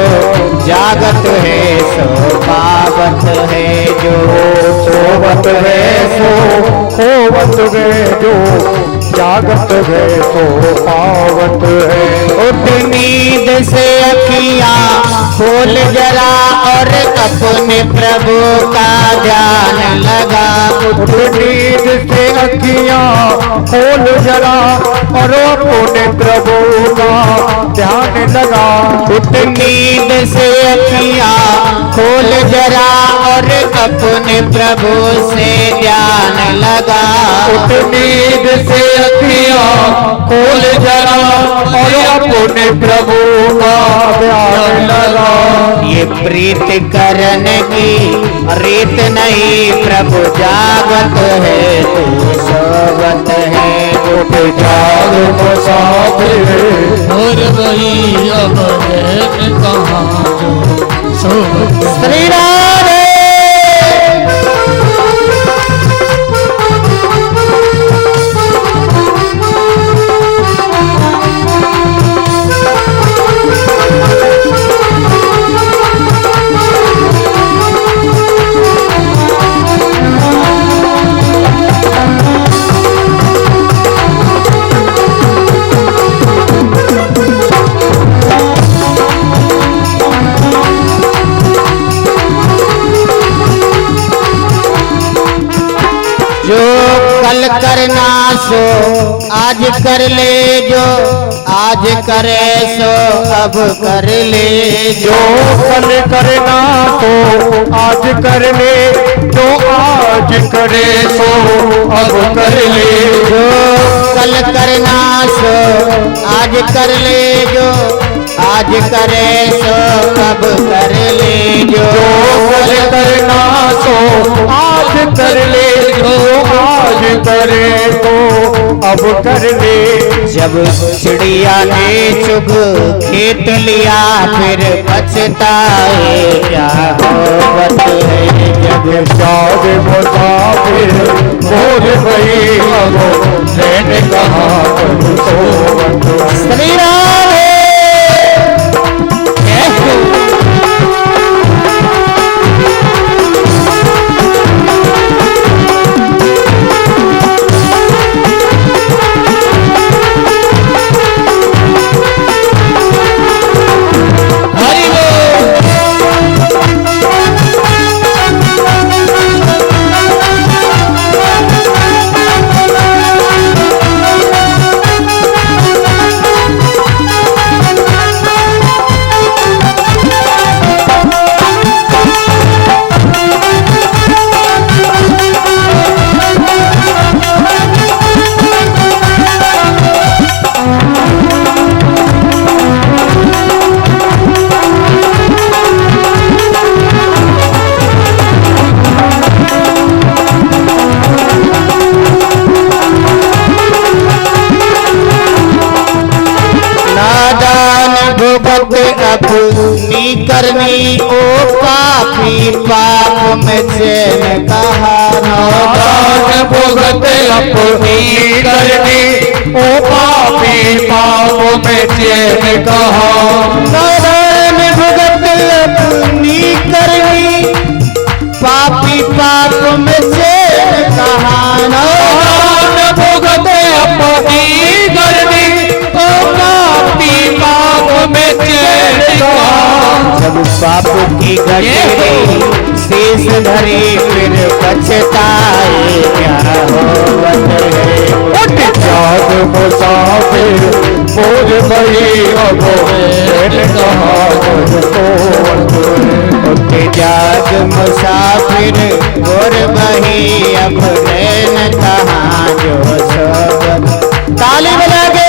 जागत है सो पावत है। सोवत है सो खोवत है, जो जागत है सो पावत है। उठ नींद से अखियां खोल जरा और अपने प्रभु का ध्यान लगा। उठ नींद से अखियां खोल जरा और अपने प्रभु का ध्यान लगा। उठ नींद से अखियां खोल जरा और अपने प्रभु से ध्यान लगा। उठ नींद से अखियां खोल जरा और अपने प्रभु का ध्यान लगा। ये प्रीत करने की रीत नहीं, प्रभु जागत है तू सोवत है। उठ जाग मुसाफिर, और वही अब रैन कहाँ जो सोवत है। श्री राम जो कल करना सो आज कर ले, जो आज करे सो अब कर ले। जो कल करना तो आज कर ले, जो आज करे सो अब कर ले। जो कल करना सो आज कर ले, जो आज करे सो अब कर ले। जो कल करना सो आज कर ले, जो आज करे तो अब कर ले। जब चिड़िया ने चुग खेत लिया फिर पछताए क्या होवत है। जब जाग मुसाफिर बोल गई अब मैंने कहा तुम सोवत है। श्री राम अपनी करनी ओ पापी पाप में चैन कहा। नादान भुगत अपनी करनी ओ पापी पाप में चैन कहा। नादान भुगत अपनी करनी पापी पाप में चैन कहा। नादान भुगत अपनी करनी ओ पापी पाप में चैन कहा। जब पाप की गठरी शेष धरी फिर पछताए क्या होवत है। उठ जाग मुसाफिर बोल गई अब मैंने कहा तुम सोवत है। उठ जाग मुसाफिर गुर बही अब रैन कहाँ जो सोवत। ताली बजा के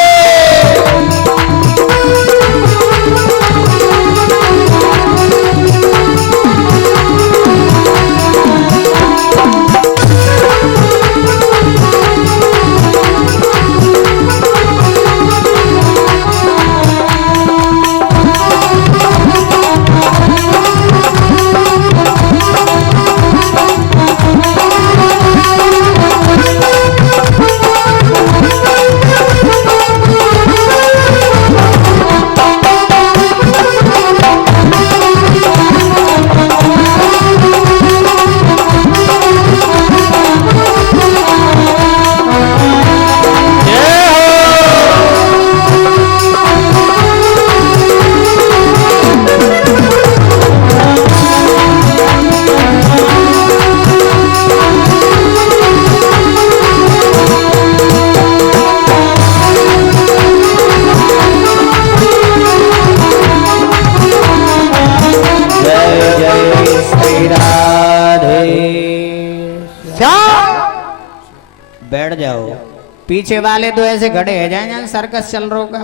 बैठ जाओ। पीछे वाले तो ऐसे खड़े है जाए जान सर्कस चल रहा का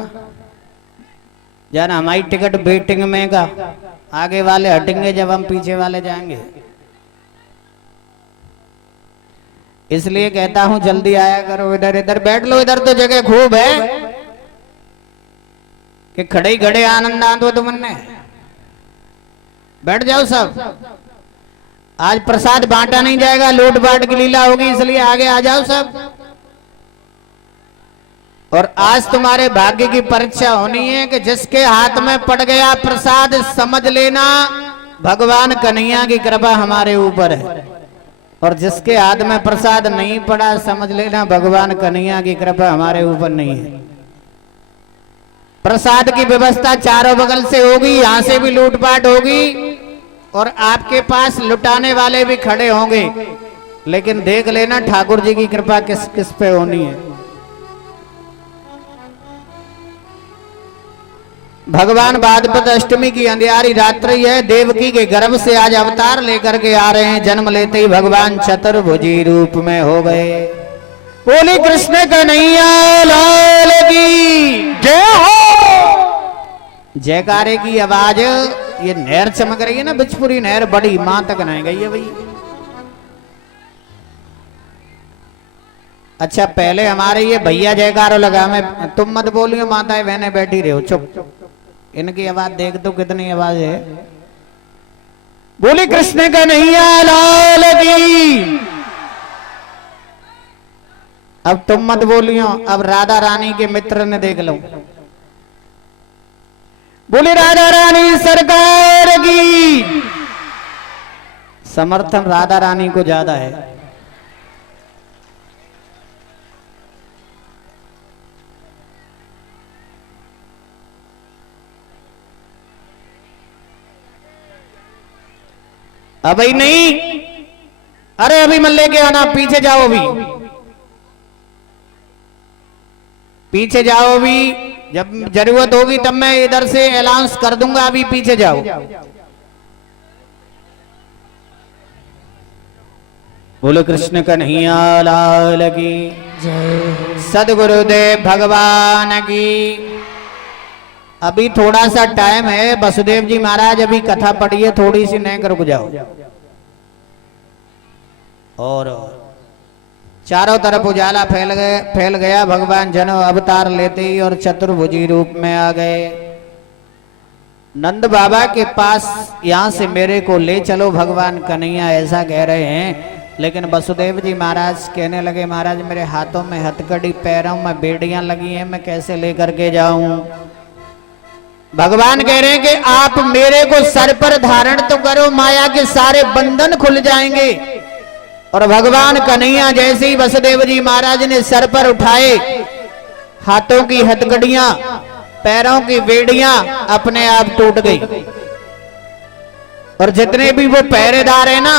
जान हमारी टिकट वेटिंग में का आगे वाले हटेंगे जब हम पीछे वाले जाएंगे। इसलिए कहता हूं जल्दी आया करो, इधर इधर बैठ लो, इधर तो जगह खूब है कि खड़े ही खड़े आनंद आ दो तुमने। बैठ जाओ सब। आज प्रसाद बांटा नहीं जाएगा, लूट बांट की लीला होगी, इसलिए आगे आ जाओ सब। और आज तुम्हारे भाग्य की परीक्षा होनी है कि जिसके हाथ में पड़ गया प्रसाद समझ लेना भगवान कन्हैया की कृपा हमारे ऊपर है, और जिसके हाथ में प्रसाद नहीं पड़ा समझ लेना भगवान कन्हैया की कृपा हमारे ऊपर नहीं है। प्रसाद की व्यवस्था चारों बगल से होगी, यहां से भी लूटपाट होगी और आपके पास लुटाने वाले भी खड़े होंगे, लेकिन देख लेना ठाकुर जी की कृपा किस किस पे होनी है। भगवान भाद्रपद अष्टमी की अंधियारी रात्रि है, देवकी के गर्भ से आज अवतार लेकर के आ रहे हैं। जन्म लेते ही भगवान चतुर्भुजी रूप में हो गए। बोले कृष्ण कन्हैया लाल की जय हो। जयकारे की आवाज, ये नहर चमक रही है ना, बिचपुरी नहर बड़ी मां तक नहीं गई है भाई। अच्छा पहले हमारे ये भैया जयकारो लगा, मैं तुम मत बोलियो, माताएं बहनें बैठी रहो चुप। इनकी आवाज देख तो कितनी आवाज है। बोले कृष्ण कन्हैया लाल की। अब तुम मत बोलियो, अब राधा रानी के मित्र ने देख लो। बोले राधा रानी सरकार की। समर्थन राधा रानी को ज्यादा है। अभी नहीं, अरे अभी मत लेके आना, पीछे जाओ, अभी पीछे जाओ। अभी जब जरूरत होगी तब मैं इधर से अनाउंस कर दूंगा, अभी पीछे जाओ। बोलो कृष्ण कन्हैया लाल की जय। सदगुरुदेव भगवान की। अभी थोड़ा सा टाइम है, वसुदेव जी महाराज अभी कथा पढ़िए, थोड़ी सी नहीं रुक जाओ। और चारों तरफ उजाला फैल गया। भगवान जन अवतार लेते ही और चतुर्भुजी रूप में आ गए। नंद बाबा के पास यहां से मेरे को ले चलो भगवान कन्हैया, ऐसा कह रहे हैं। लेकिन वसुदेव जी महाराज कहने लगे महाराज मेरे हाथों में हथकड़ी, पैरों में बेड़ियां लगी हैं, मैं कैसे लेकर के जाऊं। भगवान कह रहे हैं कि आप मेरे को सर पर धारण तो करो, माया के सारे बंधन खुल जाएंगे। और भगवान कन्हैया जैसे ही वसुदेव जी महाराज ने सर पर उठाए, हाथों की हथकड़ियां, पैरों की बेड़ियां अपने आप टूट गई। और जितने भी वो पहरेदार है ना,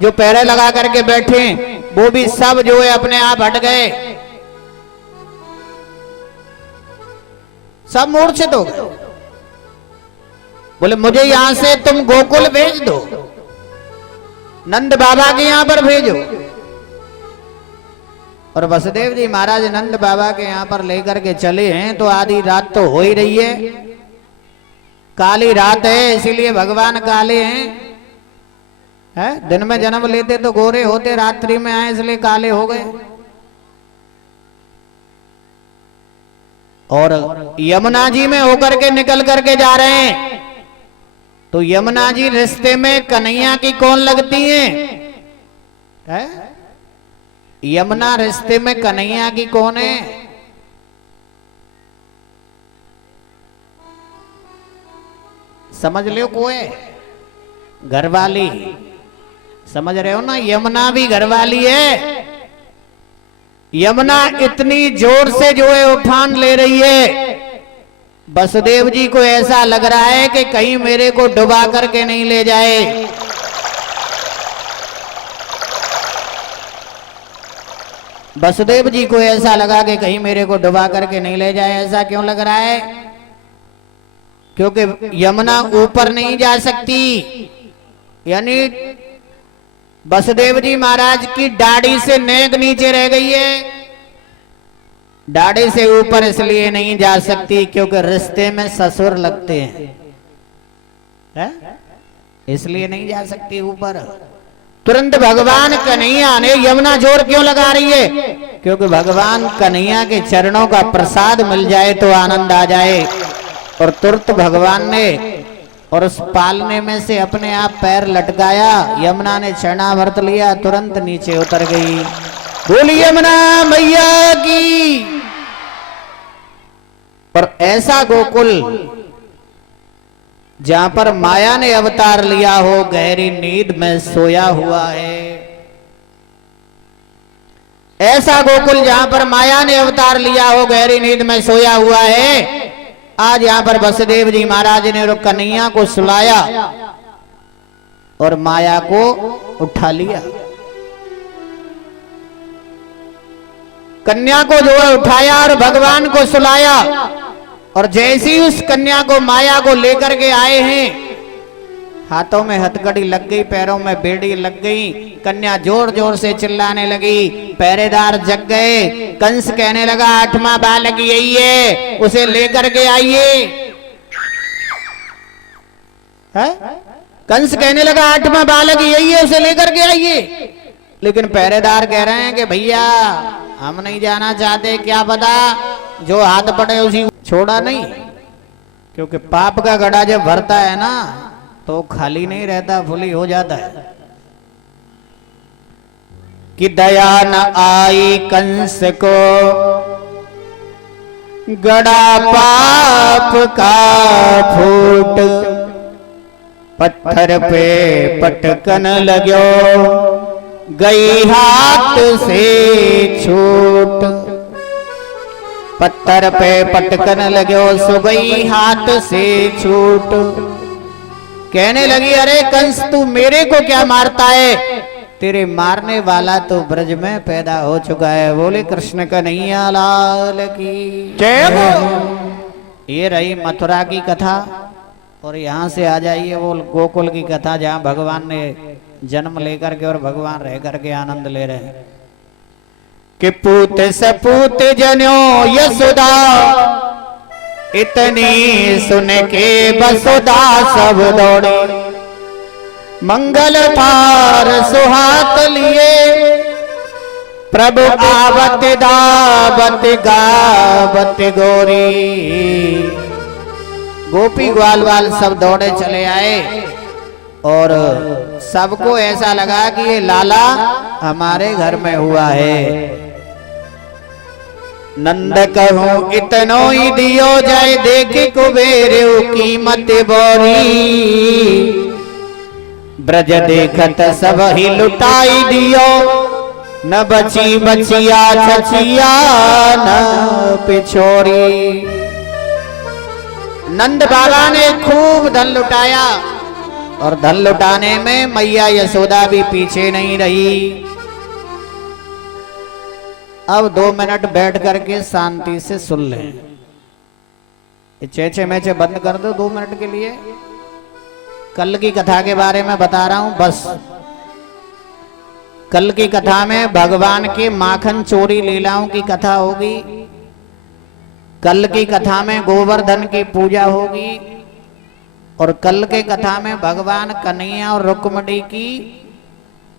जो पहरे लगा करके बैठे, वो भी सब जो है अपने आप हट गए, सब मूर्छित हो गए। बोले मुझे यहां से तुम गोकुल भेज दो, नंद बाबा के यहां पर भेजो। और वसुदेव जी महाराज नंद बाबा के यहां पर लेकर के चले हैं। तो आधी रात तो हो ही रही है, काली रात है, इसीलिए भगवान काले हैं। दिन में जन्म लेते तो गोरे होते, रात्रि में आए इसलिए काले हो गए। और यमुना जी में होकर के निकल करके जा रहे हैं। तो यमुना जी रिश्ते में कन्हैया की कौन लगती है? यमुना रिश्ते में कन्हैया की कौन है? समझ लो कोई घरवाली, समझ रहे हो ना, यमुना भी घरवाली है। यमुना इतनी जोर से जो है उफान ले रही है, वसुदेव जी को ऐसा लग रहा है कि कहीं मेरे को डुबा करके नहीं ले जाए। वसुदेव जी को ऐसा लगा कि कहीं मेरे को डुबा करके नहीं ले जाए। ऐसा क्यों लग रहा है? क्योंकि यमुना ऊपर नहीं जा सकती, यानी वसुदेव जी महाराज की दाढ़ी से नेक नीचे रह गई है। दाढ़ी से ऊपर इसलिए नहीं जा सकती क्योंकि रिश्ते में ससुर लगते हैं, इसलिए नहीं जा सकती ऊपर। तुरंत भगवान कन्हैया ने यमुना जोर क्यों लगा रही है? क्योंकि भगवान कन्हैया के चरणों का प्रसाद मिल जाए तो आनंद आ जाए। और तुरंत भगवान ने और उस पालने में से अपने आप पैर लटकाया, यमुना ने चरणामृत लिया, तुरंत नीचे उतर गई। बोली यमुना मैया की। पर ऐसा गोकुल जहां पर माया ने अवतार लिया हो, गहरी नींद में सोया हुआ है। ऐसा गोकुल जहां पर माया ने अवतार लिया हो, गहरी नींद में सोया हुआ है। आज यहां पर वसुदेव जी महाराज ने कन्हैया को सुलाया और माया को उठा लिया। कन्या को जो है उठाया और भगवान को सुलाया। और जैसी उस कन्या को माया को लेकर के आए हैं, हाथों में हथकड़ी लग गई, पैरों में बेड़ी लग गई। कन्या जोर जोर से चिल्लाने लगी, पहरेदार जग गए। कंस कहने लगा 8वां बालक यही है, उसे लेकर के आइए। कंस कहने लगा 8वां बालक यही है, उसे लेकर के आइए। लेकिन पहरेदार कह रहे हैं कि भैया हम नहीं जाना चाहते, क्या पता जो हाथ पड़े उसी छोड़ा नहीं। क्योंकि पाप का घड़ा जब भरता है ना तो खाली नहीं रहता, फुली हो जाता है। कि दया न आई कंस को गड़ा पाप का फूट, पत्थर पे पटकन लगो गई हाथ से छूट। पत्थर पे पटकन लगो सो गई हाथ से छूट। कहने लगी अरे कंस तू मेरे को क्या मारता है, तेरे मारने वाला तो ब्रज में पैदा हो चुका है। बोले कृष्ण कन्हैया लाल की जय हो। ये रही मथुरा की कथा। और यहाँ से आ जाइए वो गोकुल की कथा जहाँ भगवान ने जन्म लेकर के और भगवान रह करके आनंद ले रहे हैं। कि पूत सपूत जनो यशोदा, इतनी सुन के बसुदा सब दौड़े। मंगल थार सुहात लिए, प्रभु आवत दावत गावत गोरी। गोपी ग्वाल वाल सब दौड़े चले आए और सबको ऐसा लगा कि ये लाला हमारे घर में हुआ है। नंद कहूं इतनो ही दियो जाए, देखे कुबेर कीमत बोरी। ब्रज देखत सब ही लुटाई दियो, न बची बचिया छचिया न पिछोरी। नंद बाबा ने खूब धन लुटाया और धन लुटाने में मैया यशोदा भी पीछे नहीं रही। अब 2 मिनट बैठ करके शांति से सुन लें। ये चेचे मेचे बंद कर दो 2 मिनट के लिए। कल की कथा के बारे में बता रहा हूं बस। कल की कथा में भगवान के माखन चोरी लीलाओं की कथा होगी। कल की कथा में गोवर्धन की पूजा होगी। और कल के कथा में भगवान कन्हैया और रुक्मिणी की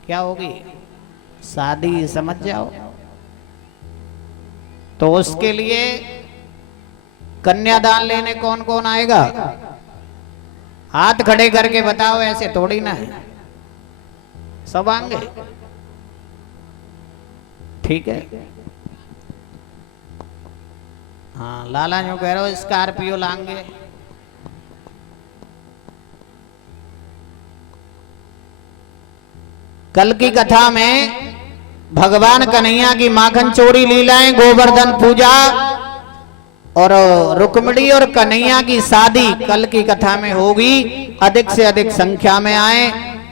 क्या होगी? शादी। समझ जाओ। तो उसके लिए कन्यादान लेने कौन कौन आएगा? हाथ खड़े करके बताओ, ऐसे थोड़ी ना है। सब आएंगे? ठीक है। हाँ लाला जो कह रहे हो स्कॉर्पियो लाएंगे। कल की कथा में भगवान कन्हैया की माखन चोरी लीलाएं, गोवर्धन पूजा और रुक्मिणी और कन्हैया की शादी कल की कथा में होगी। अधिक से अधिक संख्या में आए।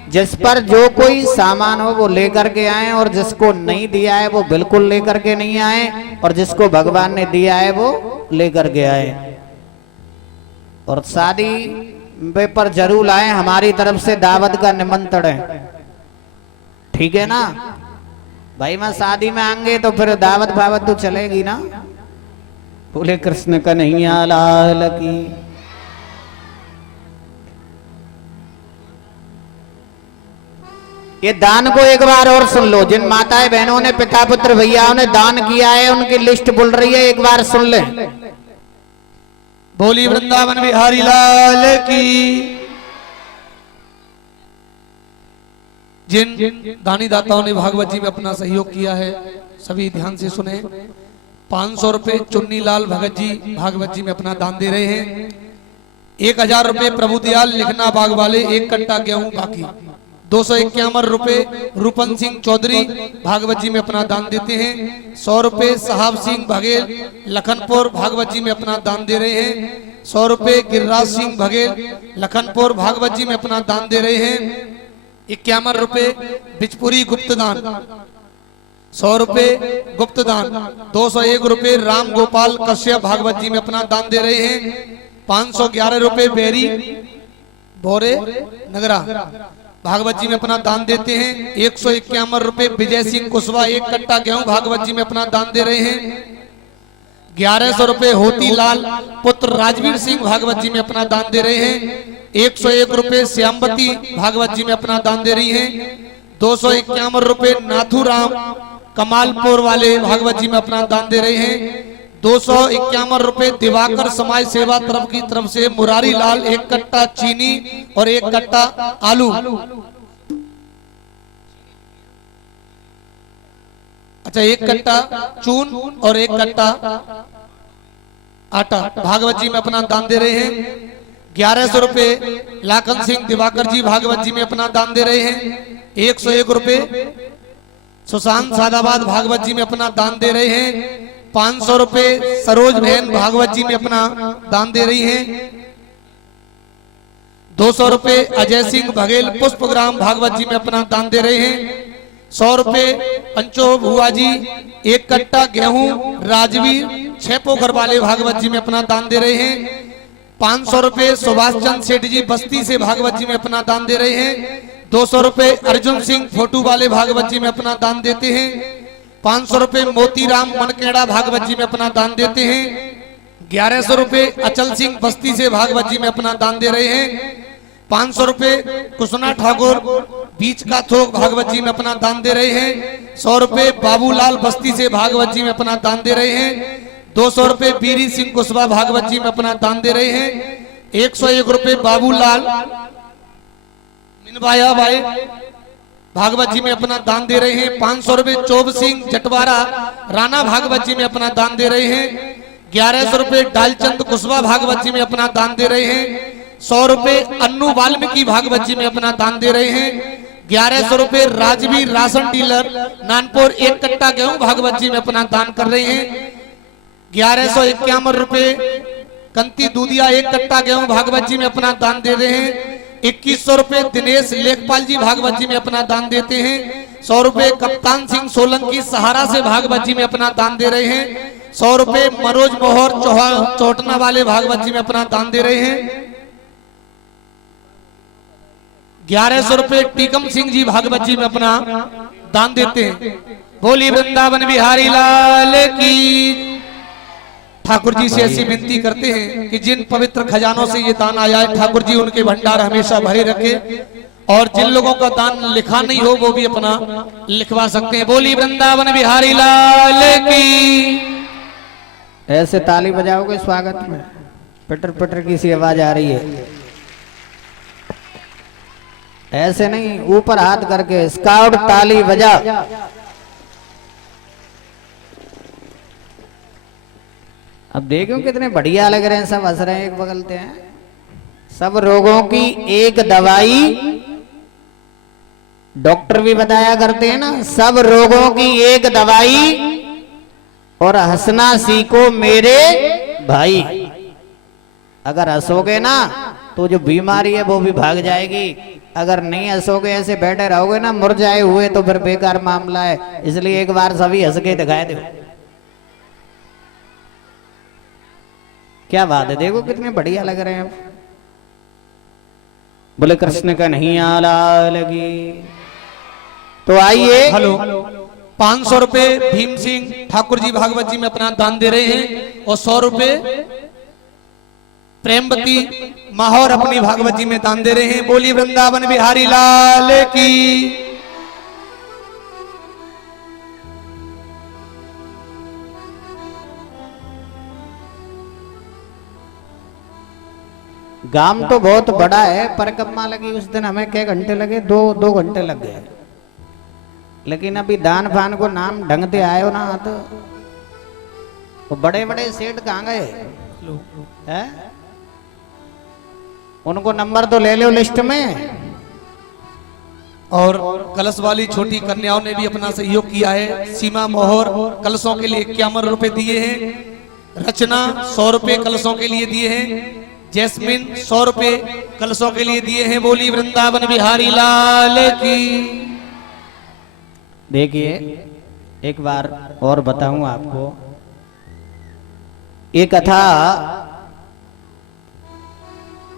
जिस पर जो कोई सामान हो वो लेकर के आए और जिसको नहीं दिया है वो बिल्कुल लेकर के नहीं आए और जिसको भगवान ने दिया है वो लेकर के आए। और शादी पर जरूर आए। हमारी तरफ से दावत का निमंत्रण है। ठीक है ना भाई। मैं शादी में आएंगे तो फिर दावत भावत तो चलेगी ना। बोले कृष्ण कन्हैया लाल की। ये दान को एक बार और सुन लो। जिन माताएं बहनों ने पिता पुत्र भैयाओं ने दान किया है उनकी लिस्ट बोल रही है, एक बार सुन ले। बोली वृंदावन बिहारी लाल की। जिन दानी दाताओं ने भागवत जी में अपना सहयोग किया है सभी ध्यान से सुने। 500 रुपए चुन्नी लाल भगत जी भागवत जी में अपना दान दे रहे हैं। 1000 रुपए प्रभु दयाल लिखना बाग वाले 1 कट्टा गेहूं बाकी। 251 रुपए रूपन सिंह चौधरी भागवत जी में अपना दान देते हैं। 100 रुपए साहब सिंह बघेल लखनपुर भागवत जी में अपना दान दे रहे हैं। 100 रुपए गिरिराज सिंह बघेल लखनपुर भागवत जी में अपना दान दे रहे हैं। 51 रुपए बिचपुरी गुप्तदान। 100 रुपए गुप्तदान। 201 रुपए राम गोपाल कश्यप भागवत जी में अपना दान दे रहे हैं। 511 रुपए बेरी बोरे नगरा भागवत जी में अपना दान देते हैं। 151 रुपए विजय सिंह कुशवाहा 1 कट्टा गेहूं भागवत जी में अपना दान दे रहे हैं। 1100 रुपए होती लाल पुत्र राजवीर सिंह भागवत जी में अपना दान दे रहे हैं। 101 रुपए श्यामवती भागवत जी में अपना दान दे रही हैं। 251 रुपए नाथूराम कमालपुर वाले भागवत जी में अपना दान दे रहे हैं। 251 रुपए दिवाकर समाज सेवा की तरफ से मुरारी लाल 1 कट्टा चीनी और 1 कट्टा आलू। अच्छा 1 कट्टा चून और 1 कट्टा आटा भागवत जी में अपना दान दे रहे हैं। 1100 रुपए लाखन सिंह दिवाकर जी भागवत जी में अपना दान दे रहे हैं। 101 रुपए सुशांत सादाबाद भागवत जी में अपना दान दे रहे हैं। 500 रुपए सरोज बहन भागवत जी में अपना दान दे रही हैं। 200 रुपए अजय सिंह बघेल पुष्पग्राम भागवत जी में अपना दान दे रहे हैं। 100 रुपए पंचो भुआ जी 1 कट्टा गेहूं राजवीर 6 पोखर वाले भागवत जी में अपना दान दे रहे हैं। 500 रुपए सुभाष चंद्र सेठ जी बस्ती से भागवत जी में अपना दान दे रहे हैं। 200 रुपए अर्जुन सिंह फोटू वाले भागवत जी में अपना दान देते हैं। 500 रुपए मोतीराम मनकेड़ा भागवत जी में अपना दान देते हैं। 1100 रुपए अचल सिंह बस्ती से भागवत जी में अपना दान दे रहे हैं। 500 रुपए कुसना ठाकुर बीच का थोक भागवत जी में अपना दान दे रहे हैं। 100 रुपए बाबूलाल बस्ती से भागवत जी में अपना दान दे रहे हैं। 200 रुपए बीरी सिंह कुशवाहा भागवत जी में अपना दान दे रहे हैं। 101 रुपए बाबूलाल मिनवाया भाई भागवत जी में अपना दान दे रहे हैं। 500 रुपए चौब सिंह जटवारा राणा भागवत जी में अपना दान दे रहे हैं। 1100 रुपए डालचंद कुशवाहा भागवत जी में अपना दान दे रहे हैं। 100 रुपए अन्नू वाल्मीकि भागवत जी में अपना दान दे रहे हैं। 1100 रुपए राजवीर राशन डीलर नानपुर 1 कट्टा गेहूं भागवत जी में अपना दान कर रहे हैं। 1151 रुपए कंती दूधिया 1 कट्टा गेहूं भागवत जी में अपना दान दे रहे हैं। 2100 रुपए दिनेश लेखपाल जी भागवत जी में अपना दान देते हैं। 100 रुपए कप्तान सिंह सोलंकी सहारा से भागवत जी में अपना दान दे रहे हैं। 100 रुपए मनोज मोहर चौटना वाले भागवत जी में अपना दान दे रहे हैं। 1100 रुपए टीकम सिंह जी भागवत जी में अपना दान देते हैं। बोली वृंदावन बिहारी लाल की। ठाकुर जी से ऐसी विनती करते हैं कि जिन पवित्र खजानों से ये दान आया है ठाकुर जी उनके भंडार हमेशा भरे रखे। और जिन लोगों का दान लिखा नहीं हो वो भी अपना लिखवा सकते हैं। बोली वृंदावन बिहारी लाल की। ऐसे ताली बजाओगे स्वागत में, पटर पटर की सी आवाज आ रही है। ऐसे नहीं, ऊपर हाथ करके स्काउट ताली बजा। अब देखो कितने बढ़िया लग रहे हैं, सब हंस रहे हैं, एक बगलते हैं। सब रोगों की एक दवाई डॉक्टर भी बताया करते हैं ना, सब रोगों की एक दवाई और हंसना सीखो मेरे भाई। अगर हंसोगे ना तो जो बीमारी है वो भी भाग जाएगी। अगर नहीं हंसोगे, ऐसे बैठे रहोगे ना मुरझाए हुए, तो फिर बेकार मामला है। इसलिए एक बार सभी हंस के दिखाए दो। क्या बात है, देखो कितने बढ़िया लग रहे हैं। बोले कृष्ण कन्हैया लाल की। तो आइए, हेलो, 500 रुपए भीम सिंह ठाकुर जी भागवत जी में अपना दान दे रहे हैं और 100 रुपए प्रेमवती माहौर अपनी भागवत जी में दान दे रहे हैं। बोली वृंदावन बिहारी लाल की। गांव तो बहुत बड़ा है, परिक्रमा लगी उस दिन हमें क्या घंटे लगे, दो घंटे लग गए। लेकिन अभी दान फान को नाम ढंग से आयो ना तो वो बड़े बड़े सेठ कहाँ गए हैं? उनको नंबर तो ले लो लिस्ट में। और कलश वाली छोटी कन्याओं ने भी अपना सहयोग किया है। सीमा मोहर कलशों के लिए 51 रुपए दिए हैं। रचना 100 रुपए कलशों के लिए दिए हैं। जैस्मिन 100 रुपए कलशों के लिए दिए हैं। बोली वृंदावन बिहारी लाल की। देखिए एक बार और बताऊं आपको, ये कथा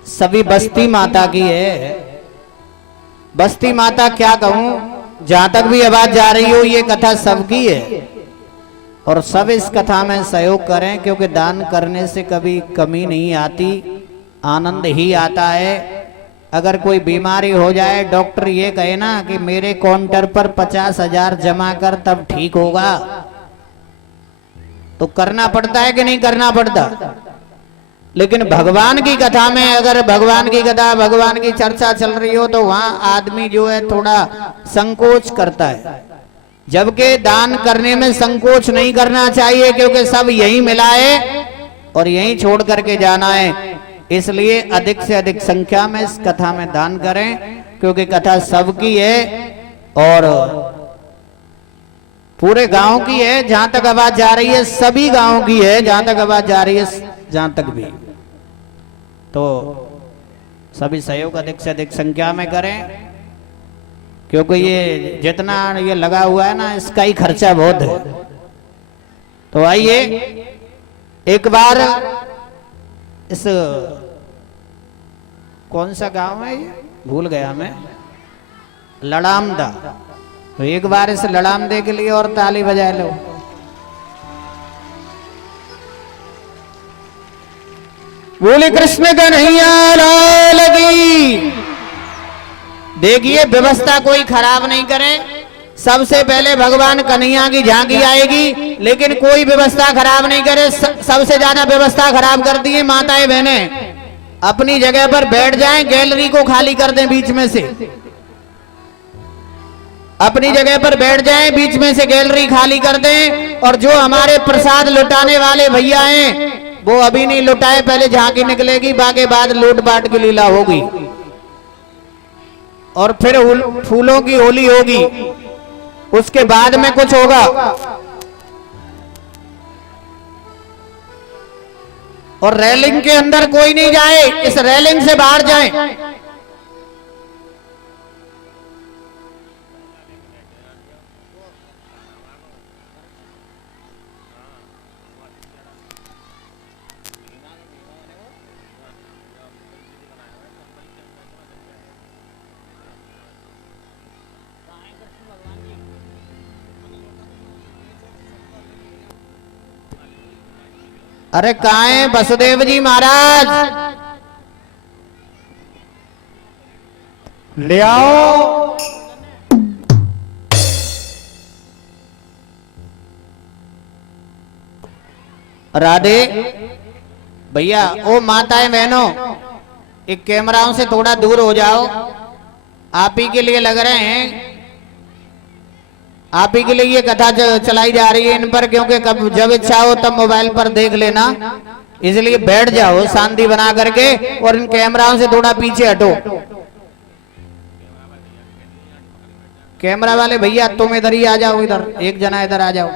सभी बस्ती माता की है। बस्ती माता क्या कहूं, जहां तक भी आवाज जा रही हो ये कथा सबकी है और सब इस कथा में सहयोग करें, क्योंकि दान करने से कभी कमी नहीं आती, आनंद ही आता है। अगर कोई बीमारी हो जाए, डॉक्टर ये कहे ना कि मेरे काउंटर पर 50,000 जमा कर तब ठीक होगा, तो करना पड़ता है कि नहीं करना पड़ता। लेकिन भगवान की कथा में, अगर भगवान की कथा, भगवान की चर्चा चल रही हो तो वहां आदमी जो है थोड़ा संकोच करता है, जबकि दान करने में संकोच नहीं करना चाहिए, क्योंकि सब यही मिला है और यही छोड़ करके जाना है। इसलिए अधिक से अधिक संख्या में इस कथा में दान करें, क्योंकि कथा सबकी है और पूरे गांव की है। जहां तक आवाज जा रही है सभी गांव की है, जहां तक आवाज जा रही है जहां तक भी, तो सभी सहयोग अधिक से अधिक संख्या में करें, क्योंकि ये जितना ये लगा हुआ है ना, इसका ही खर्चा बहुत है। तो आइए एक बार इस कौन सा गांव है ये भूल गया मैं, लड़ामदा, तो एक बार इस लड़ामदे के लिए और ताली बजा लो। बोले कृष्ण कन्हैया लाल की। देखिए व्यवस्था कोई खराब नहीं करे, सबसे पहले भगवान कन्हैया की झांकी आएगी, लेकिन कोई व्यवस्था खराब नहीं करे। सबसे ज्यादा व्यवस्था खराब कर दी है माताएं बहनें। अपनी जगह पर बैठ जाएं, गैलरी को खाली कर दें बीच में से, अपनी जगह पर बैठ जाएं, बीच में से गैलरी खाली कर दें। और जो हमारे प्रसाद लुटाने वाले भैया हैं वो अभी नहीं लुटाए, पहले झांकी निकलेगी, बाकी बाद लूट बाट की लीला होगी और फिर फूलों की होली होगी, उसके बाद में कुछ होगा। और रेलिंग के अंदर कोई नहीं जाए, इस रेलिंग से बाहर जाए। अरे कहाँ है वसुदेव जी महाराज, ले आओ। राधे भैया, ओ माताएं बहनों, एक कैमराओं से थोड़ा दूर हो जाओ, आप ही के लिए लग रहे हैं, आप ही के लिए ये कथा चलाई जा रही है इन पर, क्योंकि कब जब इच्छा हो तब मोबाइल पर देख लेना, इसलिए बैठ जाओ शांति बना करके और इन कैमराओं से थोड़ा पीछे हटो। कैमरा वाले भैया तुम इधर ही आ जाओ, इधर एक जना इधर आ जाओ।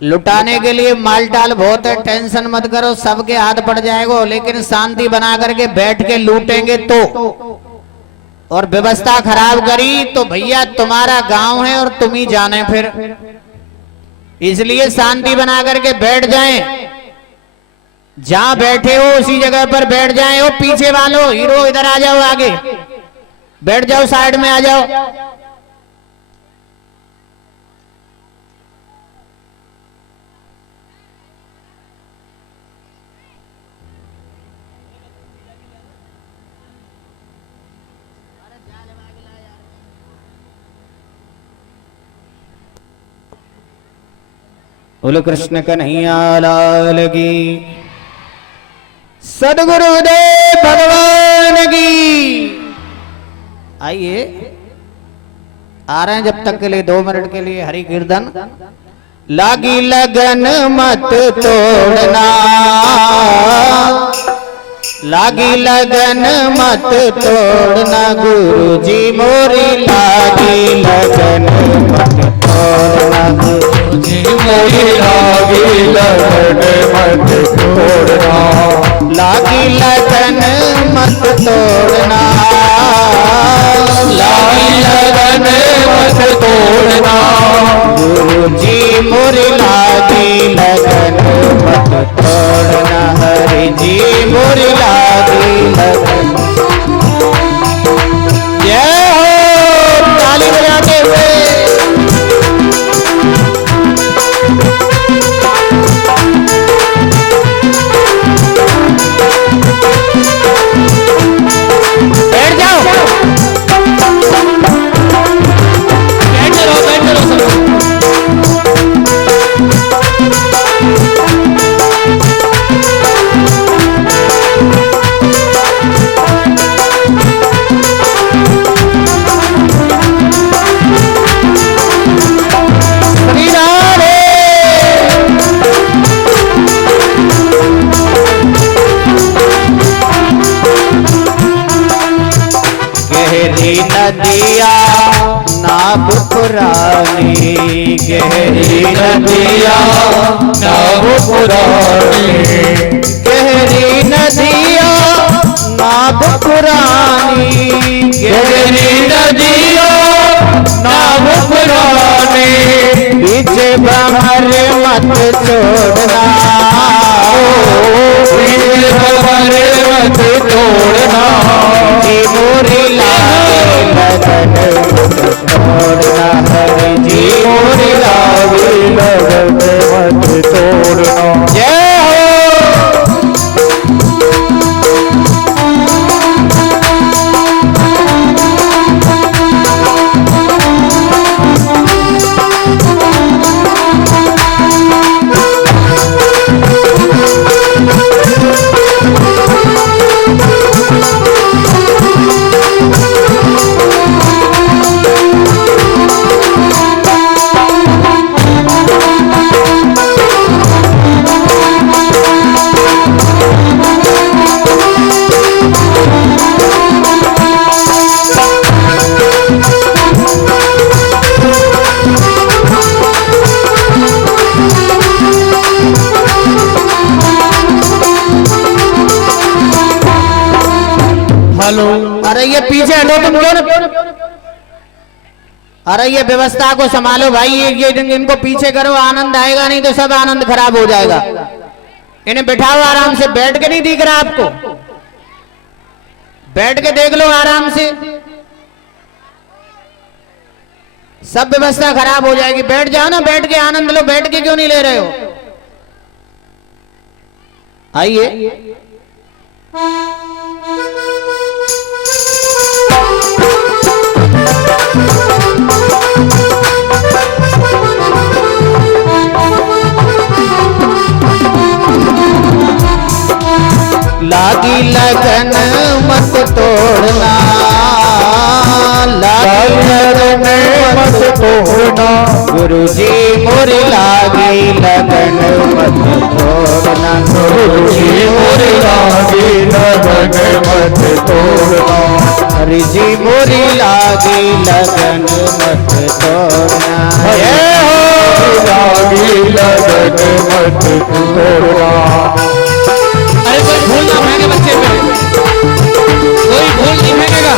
लुटाने के लिए मालटाल बहुत है, टेंशन मत करो, सबके हाथ पड़ जाएगा, लेकिन शांति बना करके बैठ के लूटेंगे तो। और व्यवस्था खराब करी तो भैया तुम्हारा गांव है और तुम ही जाने फिर, इसलिए शांति बना करके बैठ जाएं। जहां बैठे हो उसी जगह पर बैठ जाए हो। पीछे वालों हीरो इधर आ जाओ, आगे बैठ जाओ, साइड में आ जाओ। बोलो कृष्ण कन्हैया लाल की, सदगुरुदेव भगवान की। आइए, आ रहे हैं जब तक के लिए 2 मिनट के लिए हरि कीर्तन। लागी लगन मत तोड़ना, लागी लगन मत तोड़ना, गुरु जी मोरी लागी लगन मत तोड़ना, गुरु जी मोरी लागी लगन मत तोड़ना, लागी लगन मत तोड़ना, लागी लगन मत तोड़ना, गुरु जी मोरी लागी लगन मत तोड़ना, हरि जी मोरी लागी लगन। जय हो, ताली बजाते हुए। बैठ जाओ, बैठे रहो, बैठे रहो सब। श्री राधे। गहरी नदिया नाव पुरानी, गहरी नदिया नाव पुरानी, गहरी नदिया नाव पुरानी, गहरी नदिया नाव पुरानी, बीच भंवर मत छोड़ना, बीच भंवर मत तोड़ना, जी मोरी लागी लगन मत तोड़ना, हरि जी मोरी लागी लगन मत तोड़ना। जय हो। हेलो, अरे ये पीछे हटो तुम क्यों? अरे ये व्यवस्था को संभालो भाई, ये इनको पीछे करो, आनंद आएगा, नहीं तो सब आनंद खराब हो जाएगा। इन्हें बिठाओ आराम से, बैठ के नहीं दिख रहा आपको, बैठ के देख लो आराम से, सब व्यवस्था खराब हो जाएगी। बैठ जाओ ना, बैठ के आनंद लो, बैठ के क्यों नहीं ले रहे हो? आइए, लागी लगन मत तोड़ना, लागी लगन मत तोड़ना, गुरु जी मोरी लागी लगन मत तोड़ना, गुरु जी मोरी लागी लगन मत तोड़ना, हरि जी मोरी लागी लगन मत तोड़ना। जय हो, लागी लगन मत तोड़ना। अरे कोई भूल ना फेंके बच्चे पे, कोई भूल नहीं फेंकेगा।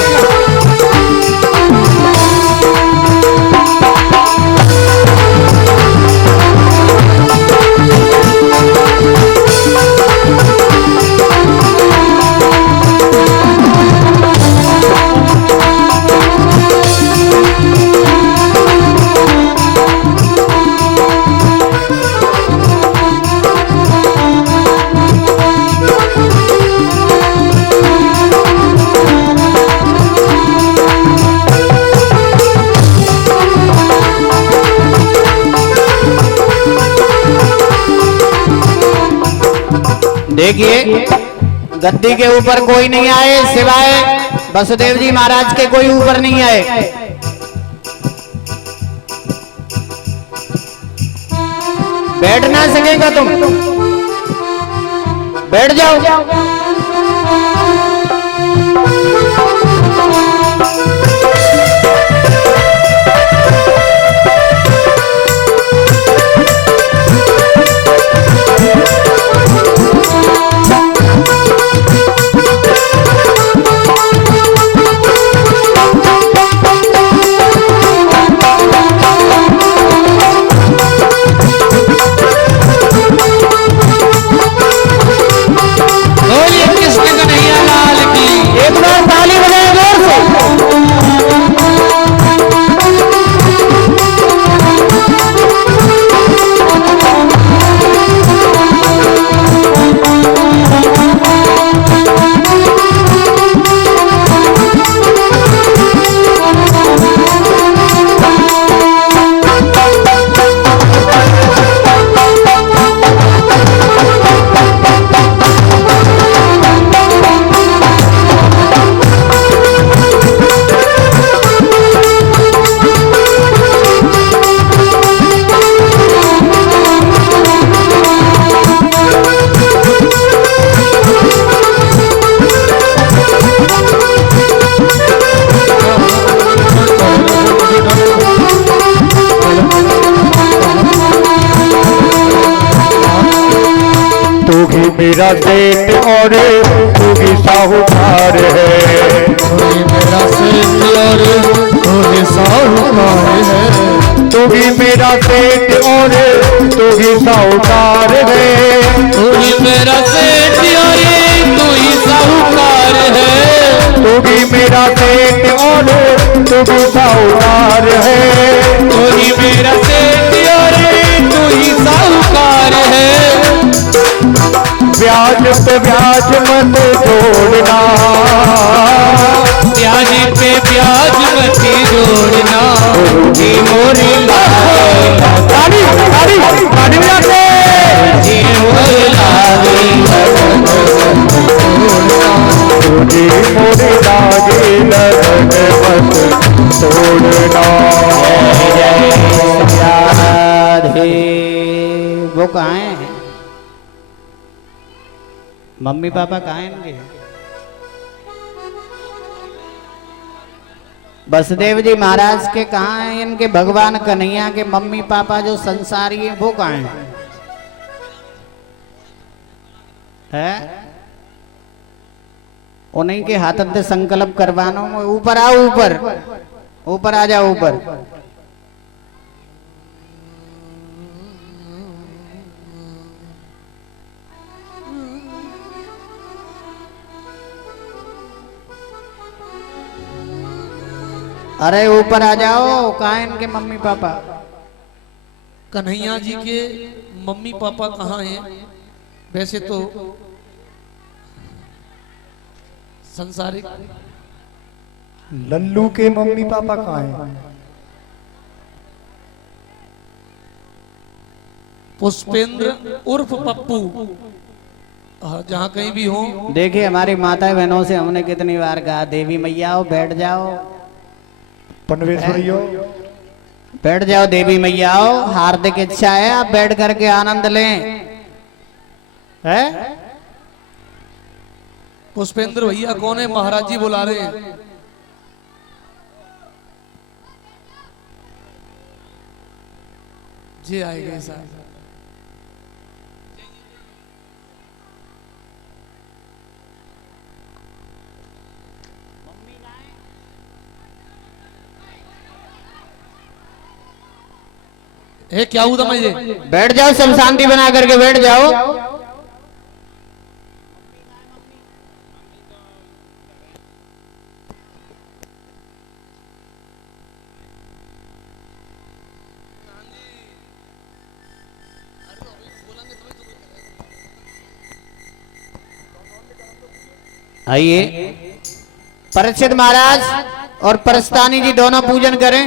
देखिए गद्दी के ऊपर कोई नहीं आए सिवाय वसुदेव जी महाराज के, कोई ऊपर नहीं आए। बैठ ना सकेगा तुम, बैठ जाओ। मेरा सेठ और तू ही साहूकार है, तू ही मेरा सेठ और तू ही साहूकार है, तू ही मेरा सेठ और तू ही साहूकार है, तू ही मेरा सेठ और तू ही साहूकार है, तू ही मेरा सेठ और तू ही साहूकार है, तू ही मेरा सेठ और तू ही साहूकार है। ब्याज पे ब्याज मत जोड़ना, ब्याज पे ब्याज मत जोड़ना, जी मोरी ताली ताली ताली बजाते, जी मोरी लागे जी मोरी लागे लगन मत तोड़ना। राधे। वो कहाँ है? मम्मी पापा कहाँ हैं इनके? वसुदेव जी महाराज के कहाँ हैं? इनके भगवान कन्हैया के मम्मी पापा जो संसारी हैं वो कहाँ हैं? है? उन्हीं के हाथ से संकल्प करवानो। ऊपर आओ, ऊपर ऊपर आ जाओ, ऊपर। अरे ऊपर आ जाओ, कहाँ हैं इनके मम्मी पापा? कन्हैया जी के मम्मी पापा कहाँ हैं? वैसे तो संसारिक लल्लू के मम्मी पापा कहाँ हैं? पुष्पेंद्र उर्फ पप्पू जहाँ कहीं भी हो। देखिए हमारी माता बहनों से हमने कितनी बार कहा, देवी मैया हो बैठ जाओ, पनवेश्वरियो बैठ जाओ, देवी मैया हो, हार्दिक इच्छा है आप बैठ करके आनंद लें। है? पुष्पेंद्र भैया कौन है? महाराज जी बुला रहे हैं। जी आएगा साहब। क्या हुआ मुझे? बैठ जाओ, सब शांति बना करके बैठ जाओ। आइए, परीक्षित महाराज और परस्तानी जी दोनों पूजन करें।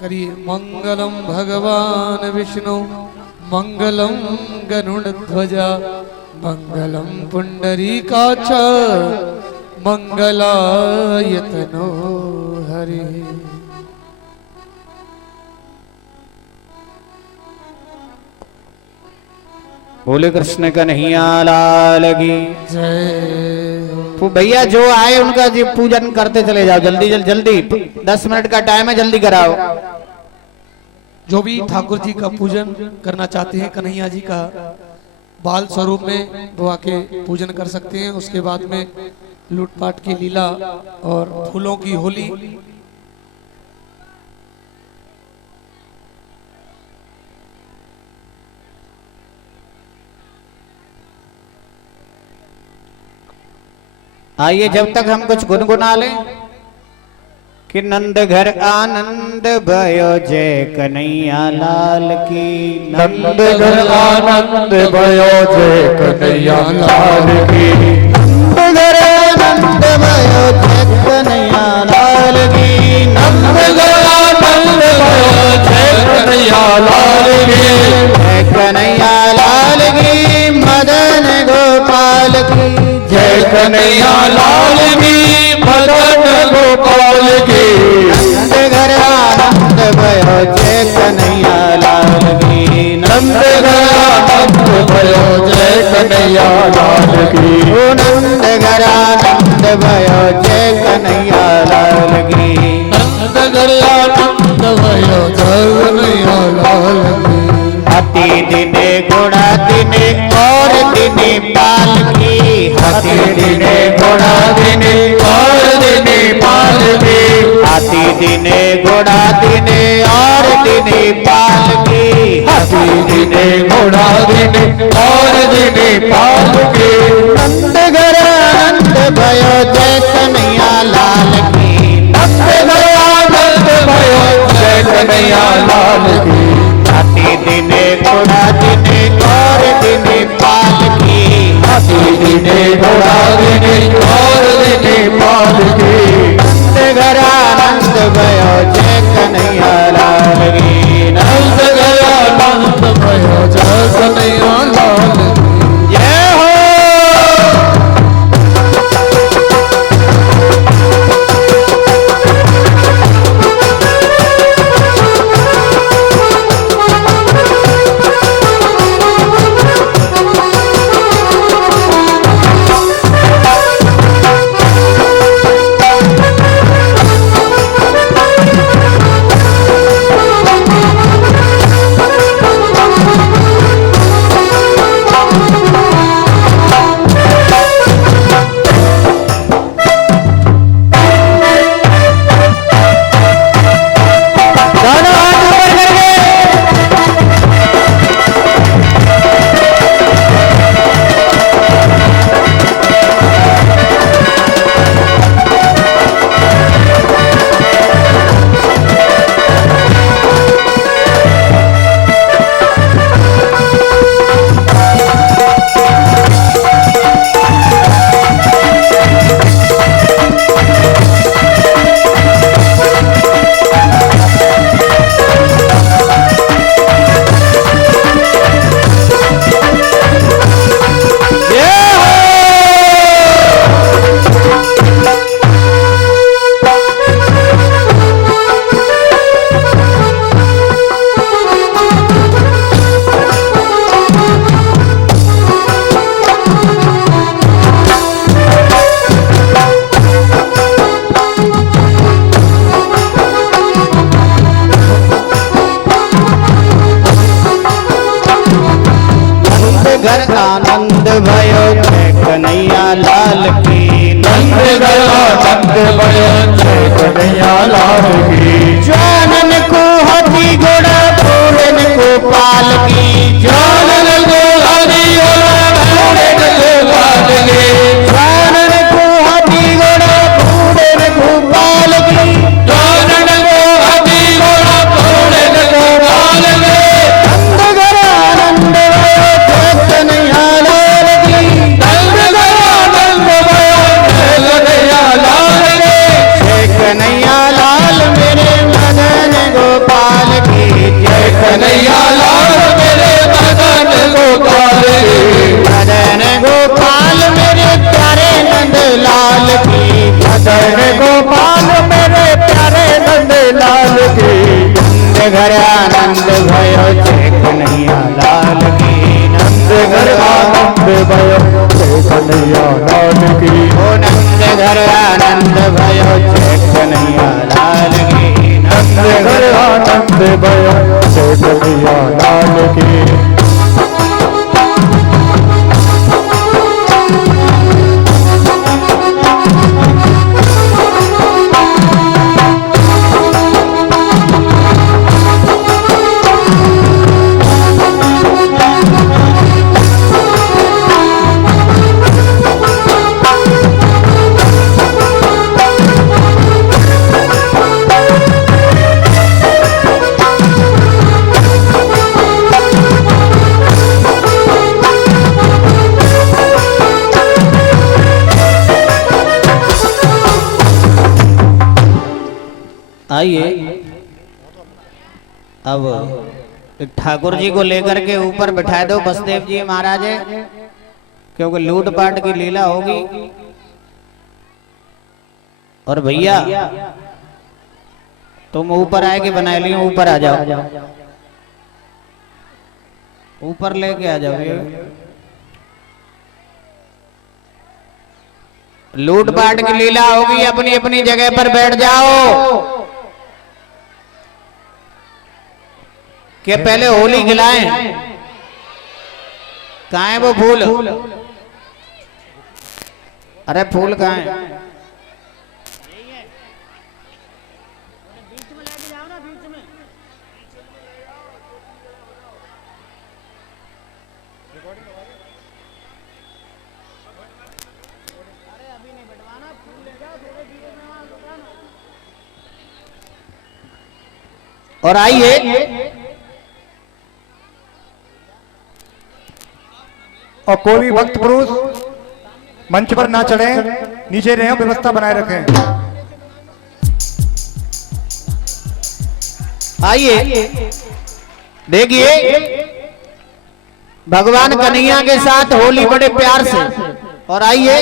करिए। मंगलम भगवान विष्णु मंगलम गरुड़ध्वजा मंगलम पुंडरीकाक्ष मंगलाय तनो हरि। बोले कृष्ण कन्हैया लाल की जय। तो भैया जो आए उनका जी पूजन करते चले जाओ, जल्दी जल्दी 10 मिनट का टाइम है, जल्दी कराओ। जो भी ठाकुर जी का पूजन करना चाहते हैं कन्हैया जी का बाल स्वरूप में वो आके पूजन कर सकते हैं। उसके बाद में लूटपाट की लीला और फूलों की होली। आइए जब तक हम कुछ गुनगुना लें कि नंद घर आनंद भयो जय कन्हैया लाल की। नंद घर आनंद भयो जय कन्हैया लाल की। नंद घर आनंद भयो जय कन्हैया लाल की। नंद घर आनंद भयो जय कन्हैया लाल की। जय कन्हैया लाल की मदन गोपाल की। जय कन्हैया लाल की मदन गोपाल की। नंद घर आनंद भयो जय कन्हैया लाल की। नंद घर आनंद भयो जय कन्हैया लाल की। ओ नंद घर आनंद भयो जय कन्हैया लाल की। नंद घर आनंद भयो जय कन्हैया लाल की। हाथी दिने घोड़ा दिने और दिने पाल की। हाथी दिने घोड़ा दिने और दिने पाल की। हाथी दिने घोड़ा दिने और दिने पाल की। हाथी दिने घोड़ा दिने और दिने पाल की। नंद घर आनंद भयो जय कन्हैया लाल की। नंद घर आनंद भयो जय कन्हैया लाल की। हाथी दिने घोड़ा दिने और दिने पाल की। हाथी दिने घोड़ा दिने और दिने पाल की। नंद घर आनंद भयो जय कन्हैया लाल की। नंद घर आनंद भयो जय कन्हैया लाल की। जय हो। दोनों हाथ ऊपर करके। घर आनंद भयो जय कन्हैया लाल की। नंद घर आनंद भयो जय कन्हैया लाल की। जानन को हाथी घोड़ा पूरन को पाल की। जानन को हाथी घोड़ा पूरन को पाल की। जानन को हाथी घोड़ा पूरन को पाल की। जानन को हाथी घोड़ा पूरन को पाल की। नंद घर आनंद भयो जय कन्हैया लाल की। नंद घर आनंद भयो जय कन्हैया लाल की। जय कन्हैया लाल मेरे मदन घर आनंद भयो जय कन्हैया लाल की। नंद घर आनंद भयो जय कन्हैया लाल की। ओ नंद घर आनंद भयो जय कन्हैया लाल की। नंद घर आनंद भयो जय कन्हैया लाल की। आइए अब ठाकुर जी को लेकर के ऊपर बिठा दो बसदेव जी महाराज, क्योंकि लूटपाट की लीला होगी। और भैया तुम ऊपर आए के बना लियो, ऊपर आ जाओ, ऊपर लेके आ जाओ। लूटपाट की लीला होगी, अपनी अपनी जगह पर बैठ जाओ। कि पहले होली खिलाएं। कहाँ है वो फूल? अरे फूल कहाँ है? और आइए और कोई भी भक्त पुरुष मंच पर ना चढ़े, नीचे रहे, व्यवस्था बनाए रखें। आइए देखिए, भगवान कन्हैया के साथ होली बड़े प्यार से। और आइए,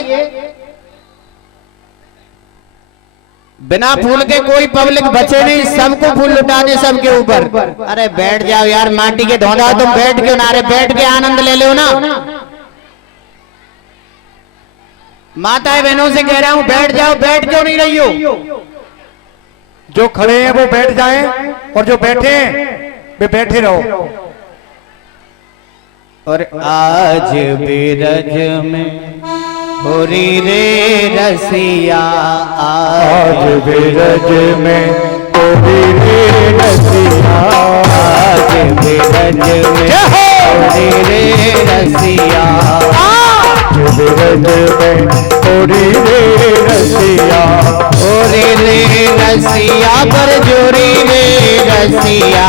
बिना फूल के कोई पब्लिक बचे नहीं, सबको फूल लुटाने सबके ऊपर। अरे बैठ जाओ यार, माटी के धोंधा तुम बैठ क्यों ना? अरे बैठ के आनंद ले लो ना। माताएं बहनों से कह रहा हूं बैठ जाओ, बैठ क्यों नहीं रही हो? जो खड़े हैं वो बैठ जाएं और जो बैठे हैं वे बैठे रहो। और आज बिरज में होरी रे रसिया, आज बिरज में होरी रे रसिया, आज बिरज में होरी रे रसिया, आज बिरज में होरी रे रसिया, होरी रे रसिया पर जोरी रे रसिया,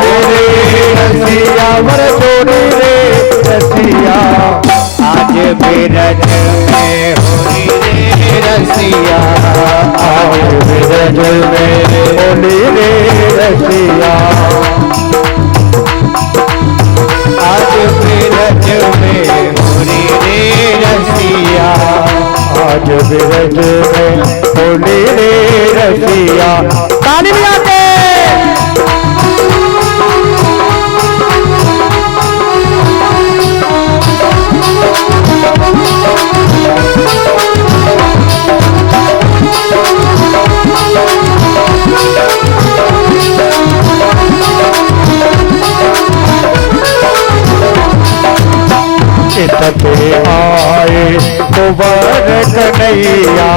होरी रे रसिया पर जोरी रे रसिया। आज बिरज में होरी रे रसिया, आज बिरज में होली रे रसिया, आज बिरज में होरी रे रसिया, आज बिरज में होली रे रसिया। ताली बजा के इतते आए कुंवर कन्हैया,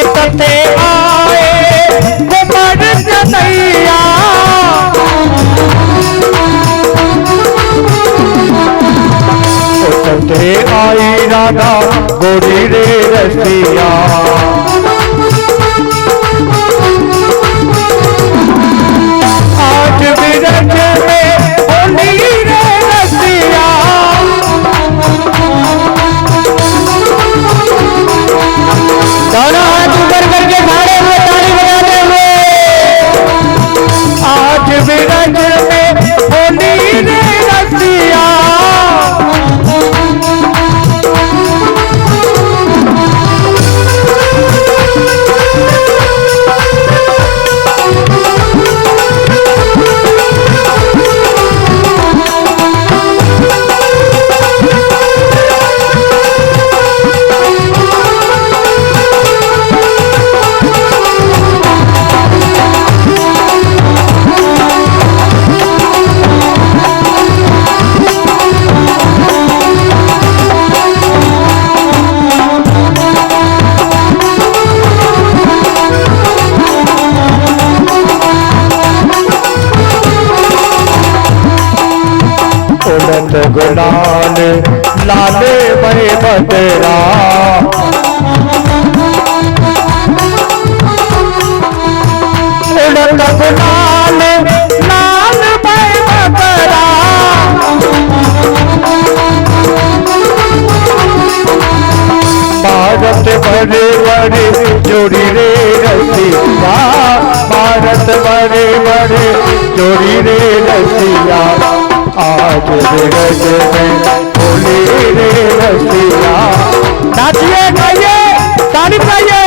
इतते आए कुंवर कन्हैया, इतते आई राधा गोरी रे रसिया, आज बिरज में होली रे रसिया, गुलाल लाले भय बदरा उड़त गुलाल लाल भय बदरा भारत बड़े बड़े जोड़ी रे रसिया भारत बड़े बड़े जोड़ी रे रसिया आज रज में बोले रे रसिया नाचिए गाइए ताली बजाइए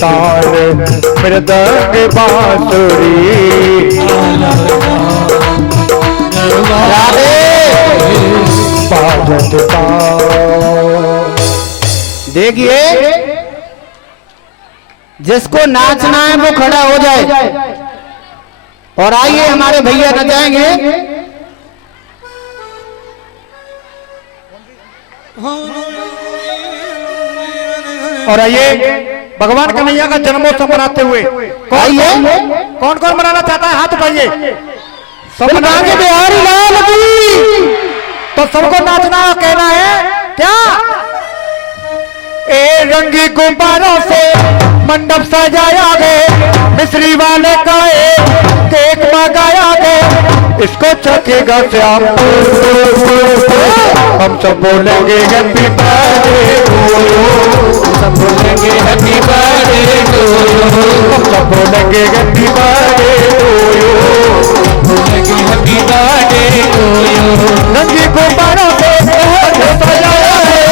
तार मृदंग बांसुरी बाजत देखिए जिसको नाचना है वो खड़ा हो जाए और आइए हमारे भैया नचाएंगे। और आइए भगवान कन्हैया का जन्मोत्सव मनाते हुए कौन कौन मनाना चाहता है हाथ उठाइए। सब मनाएंगे बिहारी लाल की तो सबको नाचना और कहना है क्या ए रंगी गुब्बारों से मंडप सजाया गया मिश्री वाले का केक मंगाया गया इसको चखेगा श्याम हम सब बोलेंगे हैप्पी बर्थडे टू यू सब बोलेंगे हैप्पी बर्थडे टू यू हम सब बोलेंगे हैप्पी बर्थडे टू यू बोलेंगे हैप्पी बर्थडे टू यू रंगी गुब्बारों से सजाया है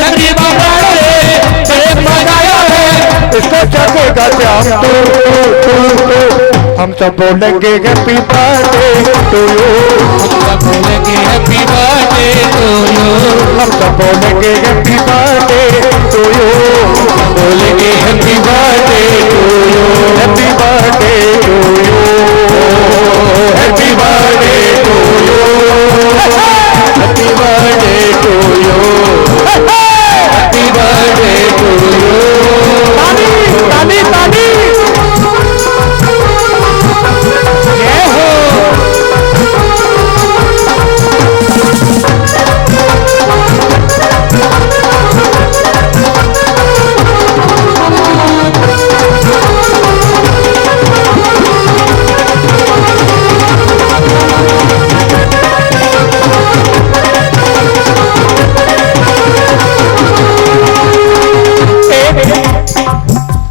रंगी गुब्बारों से सजाया है इसको चखेगा श्याम हम सब बोलेंगे हैप्पी बर्थडे टू यू हम सब बोलेंगे हैप्पी बर्थडे टू यू हम सब बोलेंगे हैप्पी बर्थडे टू यू बोलेंगे happy birthday to you happy birthday to you happy birthday to you happy birthday to you happy birthday to you ताली ताली ताली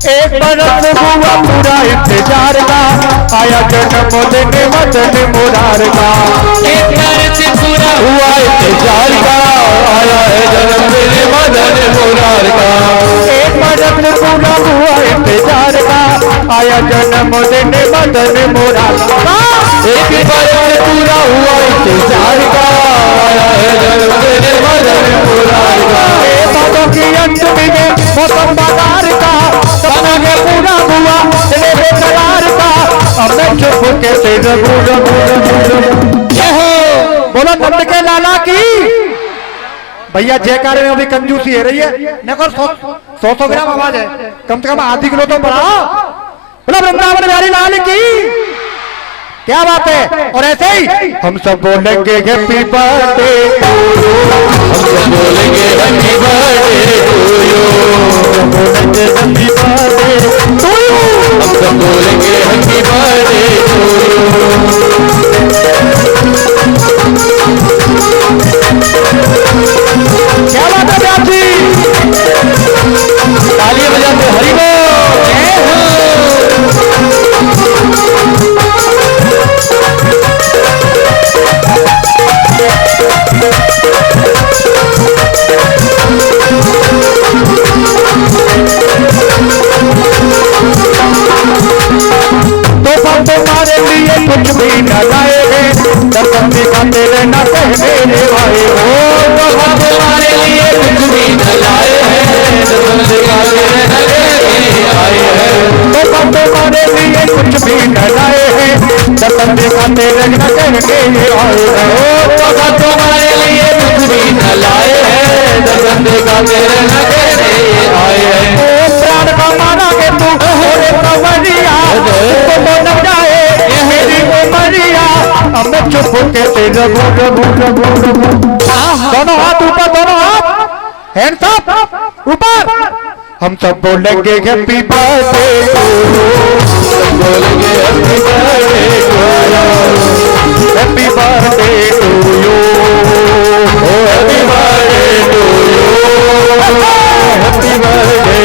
हुआ पूरा इंतजार का आया जन्मदिन वतन मुरार का एक बरस पूरा हुआ इंतजार का आया है जन्मदिन वतन मुरार का एक बरस पूरा हुआ इंतजार का आया जन्मदिन वतन मुरार का एक बरस पूरा हुआ इंतजार का आया है जन्मदिन वतन मुरार का बातों की अंत में मौसम बाजार का सपना के पूरा हुआ दिले बेकरार का अब मैं चुप के से बोलो नंद के लाला की भैया जयकारे में अभी कंजूसी है रही है देखो 100 ग्राम आवाज है कम से कम आधी किलो तो बढ़ाओ बोलो वृंदावन बिहारी लाल की क्या बात है। और ऐसे ही हम सब बोलेंगे हैप्पी बर्थडे हम सब बोलेंगे हैप्पी बर्थडे टू यू बोलेंगे हैप्पी बर्थडे टू यू हम सब बोलेंगे हैप्पी बर्थडे टू यू क्या बात है व्यास जी तालियां बजाते हरि बोल जय हो। लिए आए हैं, तो तुम्हारे लिए कुछ भी न लाए हैं, दर्शन देगा मेरे नगरे ये आए हैं। प्राण का माना के तू होरे कंवरिया, तो न जाए मेरी उमरिया, अब मैं चुप के तेरे दोनों हाथ ऊपर, दोनों हाथ हैंड्स अप ऊपर। हम सब बोलेंगे हैप्पी बर्थडे टू यू, सब बोलेंगे happy birthday to you, happy birthday to you, ओ happy birthday to you, happy birthday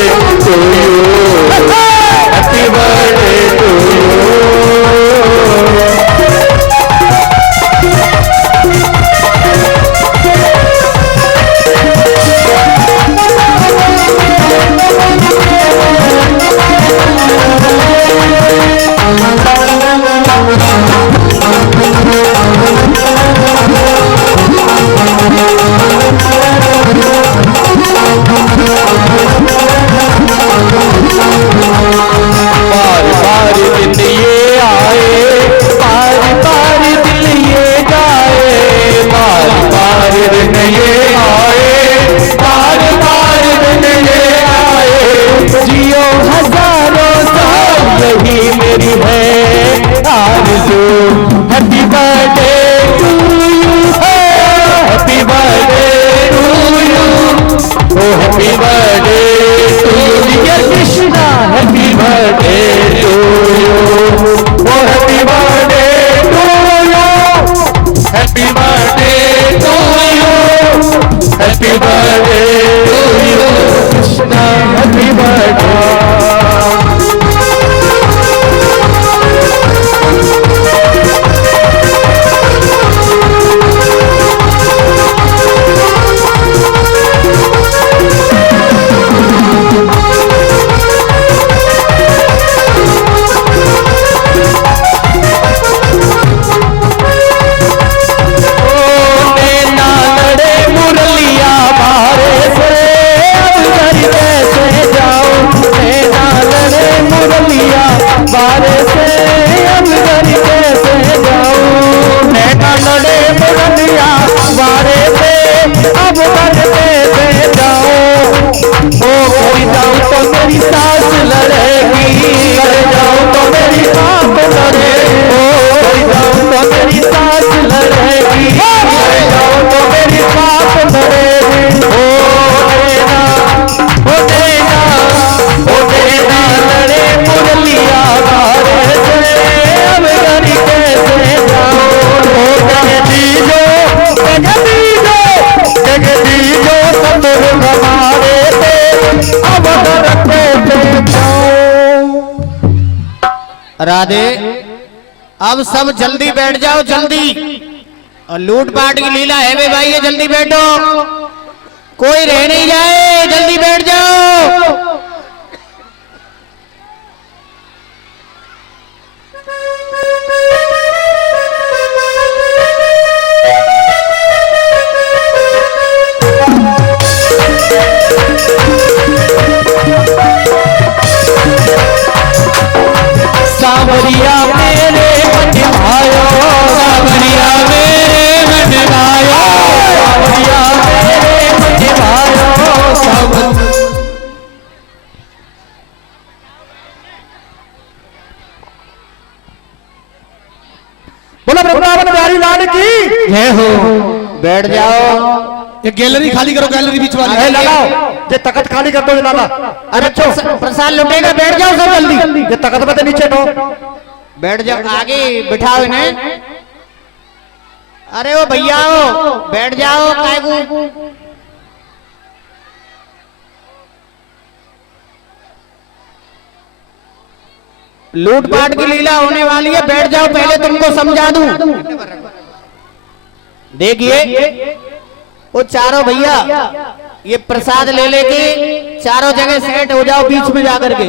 to you, happy birthday to you. बार बार दिन ये आए, बार बार दिल ये जाए, बार बार दिन ये आए, बार बार दिन ये आए, जियो हजारों साल यही मेरी है आरज़ू। Happy birthday to you, happy birthday to you, ओ happy birthday to you dear Krishna, happy birthday to you, ओ happy birthday to you, happy birthday to you, happy birthday to you Krishna, happy birthday. बारे से अब घर कैसे जाऊं, नैना लड़े मुरलिया बारे से अब घर कैसे जाऊं, ओ कोई जाऊं तो मेरी सास लड़ेगी, कर जाऊं तो मेरी बाप लड़ेगी, ओ कोई जाऊं तो मेरी सास लड़ेगी, कर जाऊं तो मेरी बाप लड़ेगी, ओ नैना, ओ नैना, ओ नैना लड़े मुरलिया बारे से अब घर कैसे जाऊं, ओ जगदीजो जगदीजो जगदीजो सतुर हमारे से अब घर कैसे जाऊं। राधे, अब सब जल्दी बैठ जाओ, जल्दी। और लूट पाट की लीला है वे भाई, ये जल्दी बैठो, कोई रह नहीं जाए, जल्दी बैठ जाओ। सावरिया मेरे मन भायो, सावरिया मेरे मन भायो, सावरिया मेरे मन भायो, बोला वृंदावन बिहारी लाल की जय हो। बैठ जाओ। ये गैलरी खाली करो, गैलरी बीच वाली ए लाला, ये तखत खाली कर दो लाला। अरे प्रसाद लुटेगा, बैठ जाओ सब जल्दी। ये तखत में नीचे दो, बैठ जाओ, आगे बिठाओ इन्हें। अरे वो भैया हो, बैठ जाओ। काय को लूटपाट की लीला होने वाली है, बैठ जाओ, पहले तुमको समझा दूं। देखिए वो चारों भैया ये प्रसाद ले लेके चारों जगह सेट हो जाओ, बीच में जाकर के।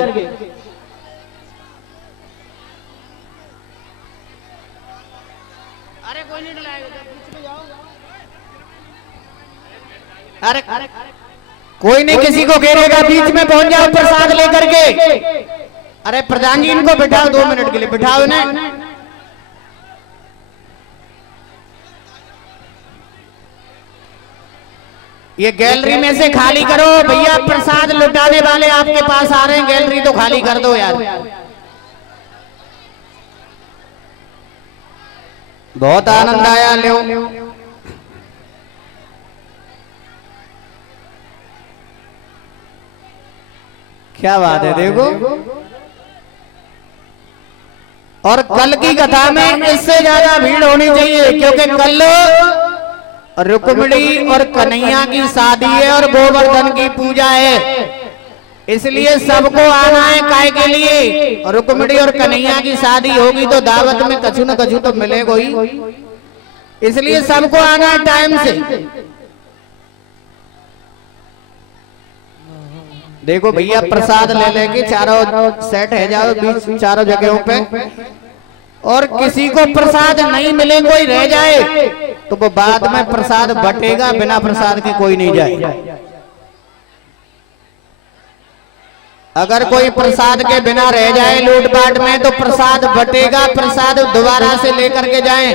अरे कोई नहीं डलाएगा, बीच में जाओ। अरे कोई नहीं किसी को घेरेगा, बीच में पहुंच जाओ प्रसाद लेकर के। अरे प्रधान जी इनको बिठाओ 2 मिनट के लिए, बिठाओ इन्हें। ये गैलरी में से खाली करो भैया, प्रसाद लुटाने वाले आपके पास आ रहे हैं, गैलरी तो खाली कर दो यार। बहुत आनंद आया। लो क्या बात है, देखो। और कल की कथा में इससे ज्यादा भीड़ होनी चाहिए, क्योंकि कल रुक्मिणी और कन्हैया की शादी है और गोवर्धन की पूजा है, इसलिए सबको आना है। काय के लिए? रुक्मिणी और कन्हैया की शादी होगी तो दावत में कछु न कछु तो मिलेगा ही, इसलिए सबको आना है टाइम से। देखो भैया, प्रसाद ले लेके चारों सेट है जाओ बीच चारों जगहों पे, और किसी को प्रसाद नहीं मिले, कोई रह जाए तो वो बाद में प्रसाद बटेगा, बिना प्रसाद के कोई नहीं जाए। अगर कोई प्रसाद के बिना रह जाए लूटपाट में तो प्रसाद बटेगा, प्रसाद दोबारा से लेकर के जाएं।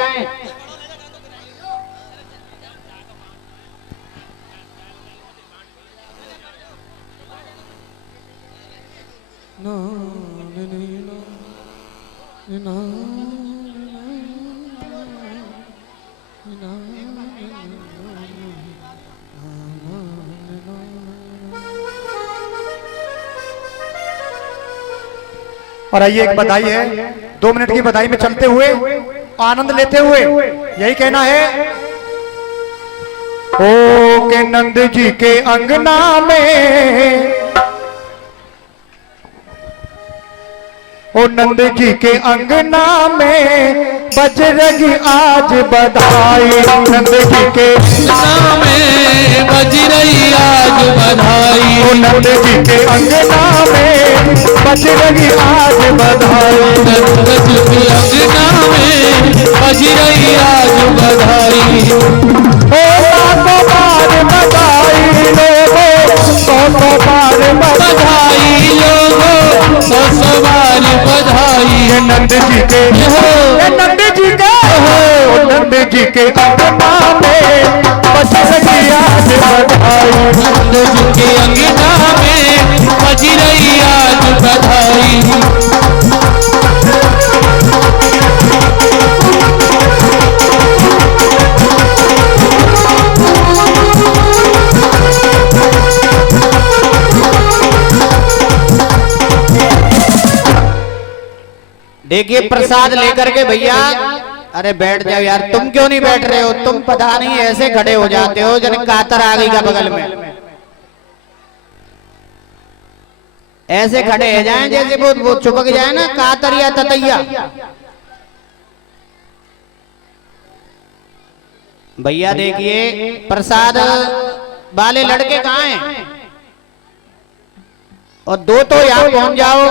और आइए एक बधाई है, 2 मिनट की बधाई में चलते हुए आनंद लेते हुए यही कहना है, ओ के नंद जी के अंगना में, ओ नंद जी के अंगना में बजरंगी आज बधाई, नंद जी के अंगना में बज रही आज बधाई, ओ नंद जी के अंगना में बजरंगी आज बधाई, नंद जी के अंगना में बज रही आज बधाई। ओ लाखों बार बधाई लोगो, 100 बार बधाई लोगो, 100 बार बधाई। ये नंद जी के, ये नंद जी के, ओ नंद जी के अंगना में बजरंगी आज बधाई, नंद जी के अंगना में बज रही आज बधाई। देखिए प्रसाद लेकर के भैया, अरे बैठ जाओ यार, तुम क्यों नहीं बैठ रहे हो? तुम पता नहीं ऐसे खड़े हो जाते हो जन कातर आ गई का बगल में, ऐसे खड़े हो जाएं जैसे वो चुपक जाए ना कातर या ततैया। भैया देखिए प्रसाद वाले लड़के कहाँ हैं? और 2 तो यहाँ पहुंच जाओ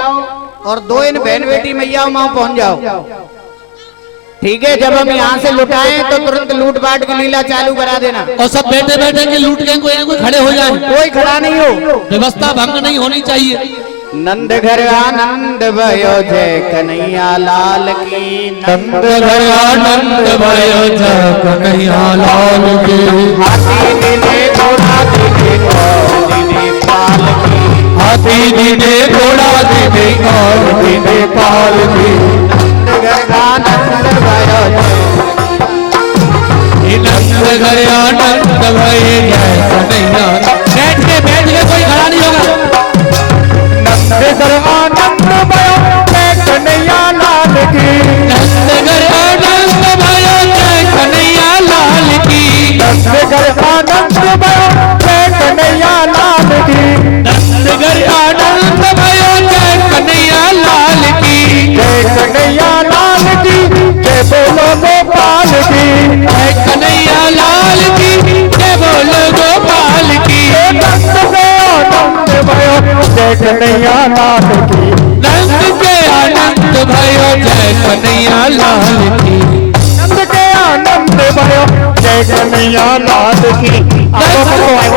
और 2 इन बहन बेटी मैया वहां पहुंच जाओ, ठीक है? जब हम यहाँ से लुटाएं तो तुरंत लूट पाट की लीला चालू करा देना। और सब बैठे बैठे के लूट के कोई खड़े हो जाए, कोई खड़ा नहीं हो, व्यवस्था भंग नहीं होनी चाहिए। नंद घर आनंद भयो जय कन्हैया लाल की, नंद घर आनंद भयो जय कन्हैया लाल की, हाथी दीने घोड़ा दीने और दीने पाल की, हाथी दीने घोड़ा दीने और दीने पाल की। नंद घर आनंद भयो जय, नंद घर आनंद भयो जय कन्हैया। बैठ के कोई खड़ा नहीं होगा। नंदगर आनंद भयो जय कन्हैया लाल की, नंदगर आनंद भयो जय कन्हैया लाल की, नंदगर आनंद भयो जय कन्हैया लाल की, नंदगर आनंद भयो जय कन्हैया लाल की, जय कन्हैया लाल की, जय बोलो गोपाल की, जय कन्हैया लाल की, जय बोलो गोपाल की। नंद के आनंद भयो जय कन्हैया लाल की, नंद के आनंद भयो जय कन्हैया लाल की, नंद के आनंद भयो जय कन्हैया लाल की। जय हो।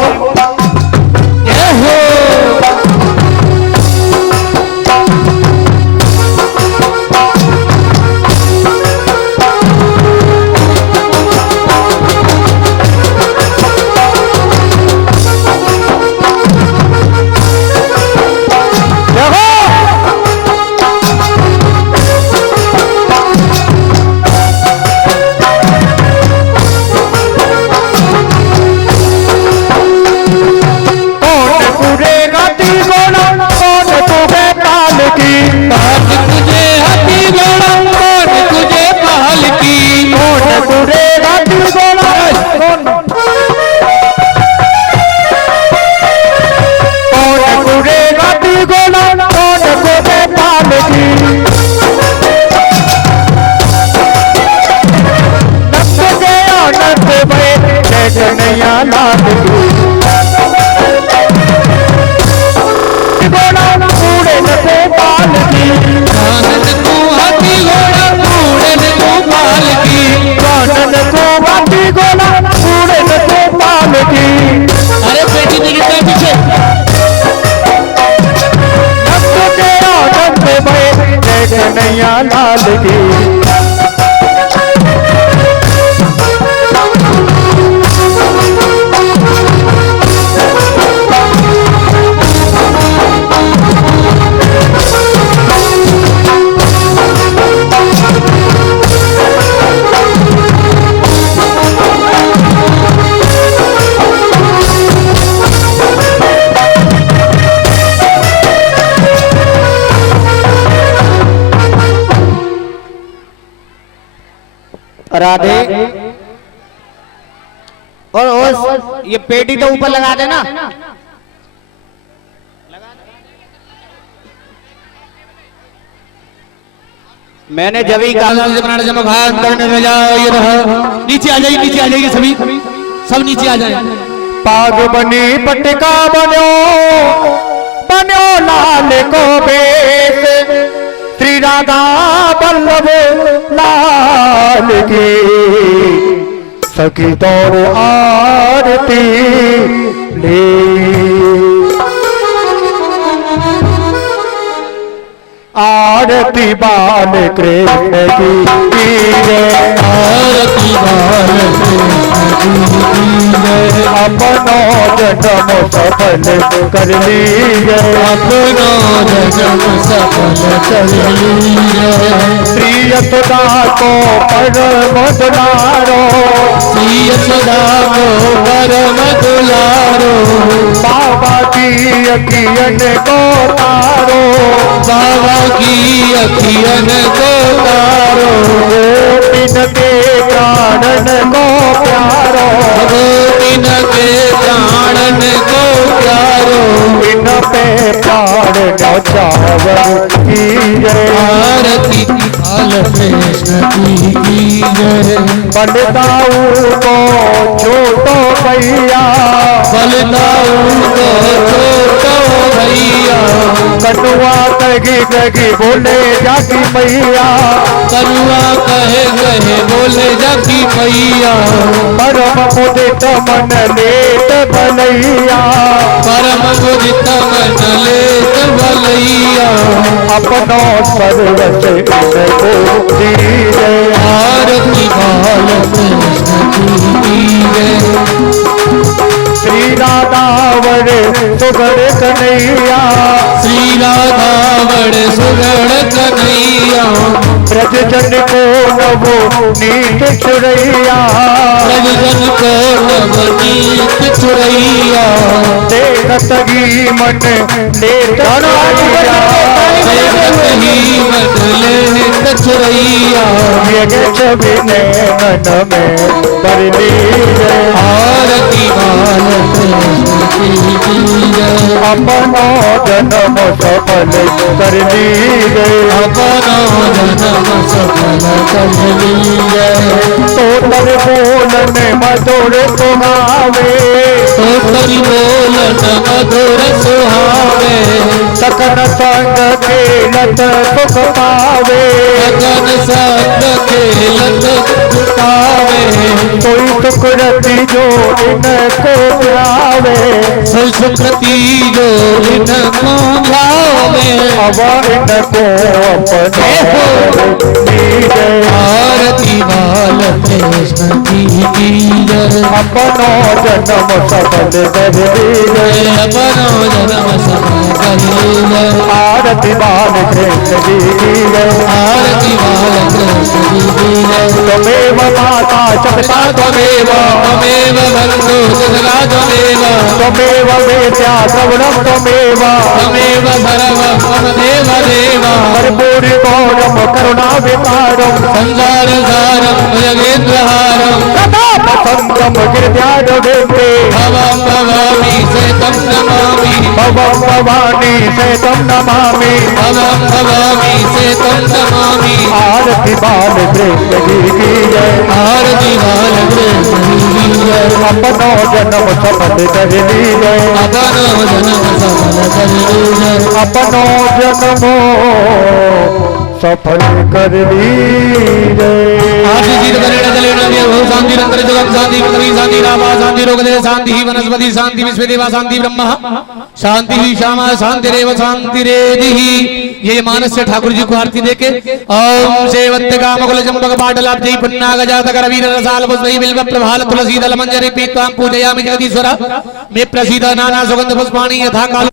लाल की घोड़ा उड़े न गोपाल की कानन को हाथी घोड़ा उड़े न गोपाल की कानन को हाथी घोड़ा उड़े न गोपाल की अरे बेटी निकलता है पीछे भक्त के आनंद में जय कन्हैया लाल की राधे और उस ये पेटी तो ऊपर लगा देना। मैंने जब ही कहा ये रहा नीचे आ जाइए, नीचे आ जाइए सभी, सब नीचे आ जाए। पाग बनी पटका बनो बनो लाल को बेस श्री राधा बल्लभ लाल की सखी दौड़ आरती ले आरती बाल कृष्ण की जय आरती बाल कृष्ण की अपनो जन्म सफल कर लीजिए अपनो जन्म सफल कर लीजिए श्री यशोदा को परम दुलारो श्री यशोदा को परम दुलारो बाबा की अखियन को तारो बाबा की अखियन को तारो गोपिन के प्राणन को प्यारो गोपिन के प्राणन को प्यारो इन पे प्राण न्यौछावर की जय आरती बाल कृष्ण की जय बलदाऊ को छोटो भैया बलदाऊ को छोटो भैया कटुआ कगी कगी बोले जाकी मैया करुआ कहे कहे बोले जाकी मैया परम मुदित मन लेत भलैया परम मुदित मन लेत भलैया अपनो सर्वस इनको दीजे आरती बाल कृष्ण की जय श्री राधावर सुगड़ कन्हैया श्री राधा बड़े सुगड़ कन्हैया ब्रज जन को नवो नीत चुरैया ब्रजजन को नवनीत चुरैया देखत ही मन लेत चुरैया ही मन लेत चुरैया छवि मन में कर लीजिए आरती बाल कृष्ण की जय अपनो जन्म सफल कर लीजिए अपनो जन्म सफल कर लीजिए तो तर बोलन मधुर सुहावे तो तरी बोलन मधुर सुहावे सकन संग खेलत सुख पावे गगन संग खेलत पावे कोई सुकृति जो इनको प्यावे सुकृति जो इनको भावे अब इनको अपने लीजिए आरती बाल कृष्ण की जय अपनो जन्म सफल कर लीजिए अपनो जन्म सफल कर लीजिए आरती बाल कृष्ण जी की जय आरती बाल कृष्ण की जय त्वमेव माता चकता त्वमेव त्वमेव बन्धु सदा त्वमेव त्वमेव वेद्या श्रवणं त्वमेव त्वमेव सर्वं मम देव देव कर्पूरि गौरम करुणा विकारम संसार सारं भुजगेन्द्रहारं सदा पसंदम गिरध्याडवेन्द्रे भवं भवामि सेतं नमामि भवं भवानी सेतं नमामि भवं भवामि सेतं नमामि आरती बाल कृष्ण जी की जय आरती बाल कृष्ण की जय अपनो जन्म सफल कर लीजय, अपनो जन्म सफल कर लीजय, अपनो जन्म सफल कर लीजय। आदि जीत करेण दलेण देव शांति रंतर जगत शांति पृथ्वी शांति रामा शांति रोगदे शांति वनस्पति शांति विश्वदेवा शांति ब्रह्म शांति श्यामा शांति रेव शांति रेदिहि। ये मानस से ठाकुर जी को आरती देके ओम सेवत्य कामकुल चंपक पाटलाब्धि पुन्नाग जातक रवीर रसाल पुष्पै बिल्व प्रभाल तुलसी दल मंजरी पीत्वां पूजयामि जगदीश्वर मे प्रसीद नाना सुगंध पुष्पाणि यथा काल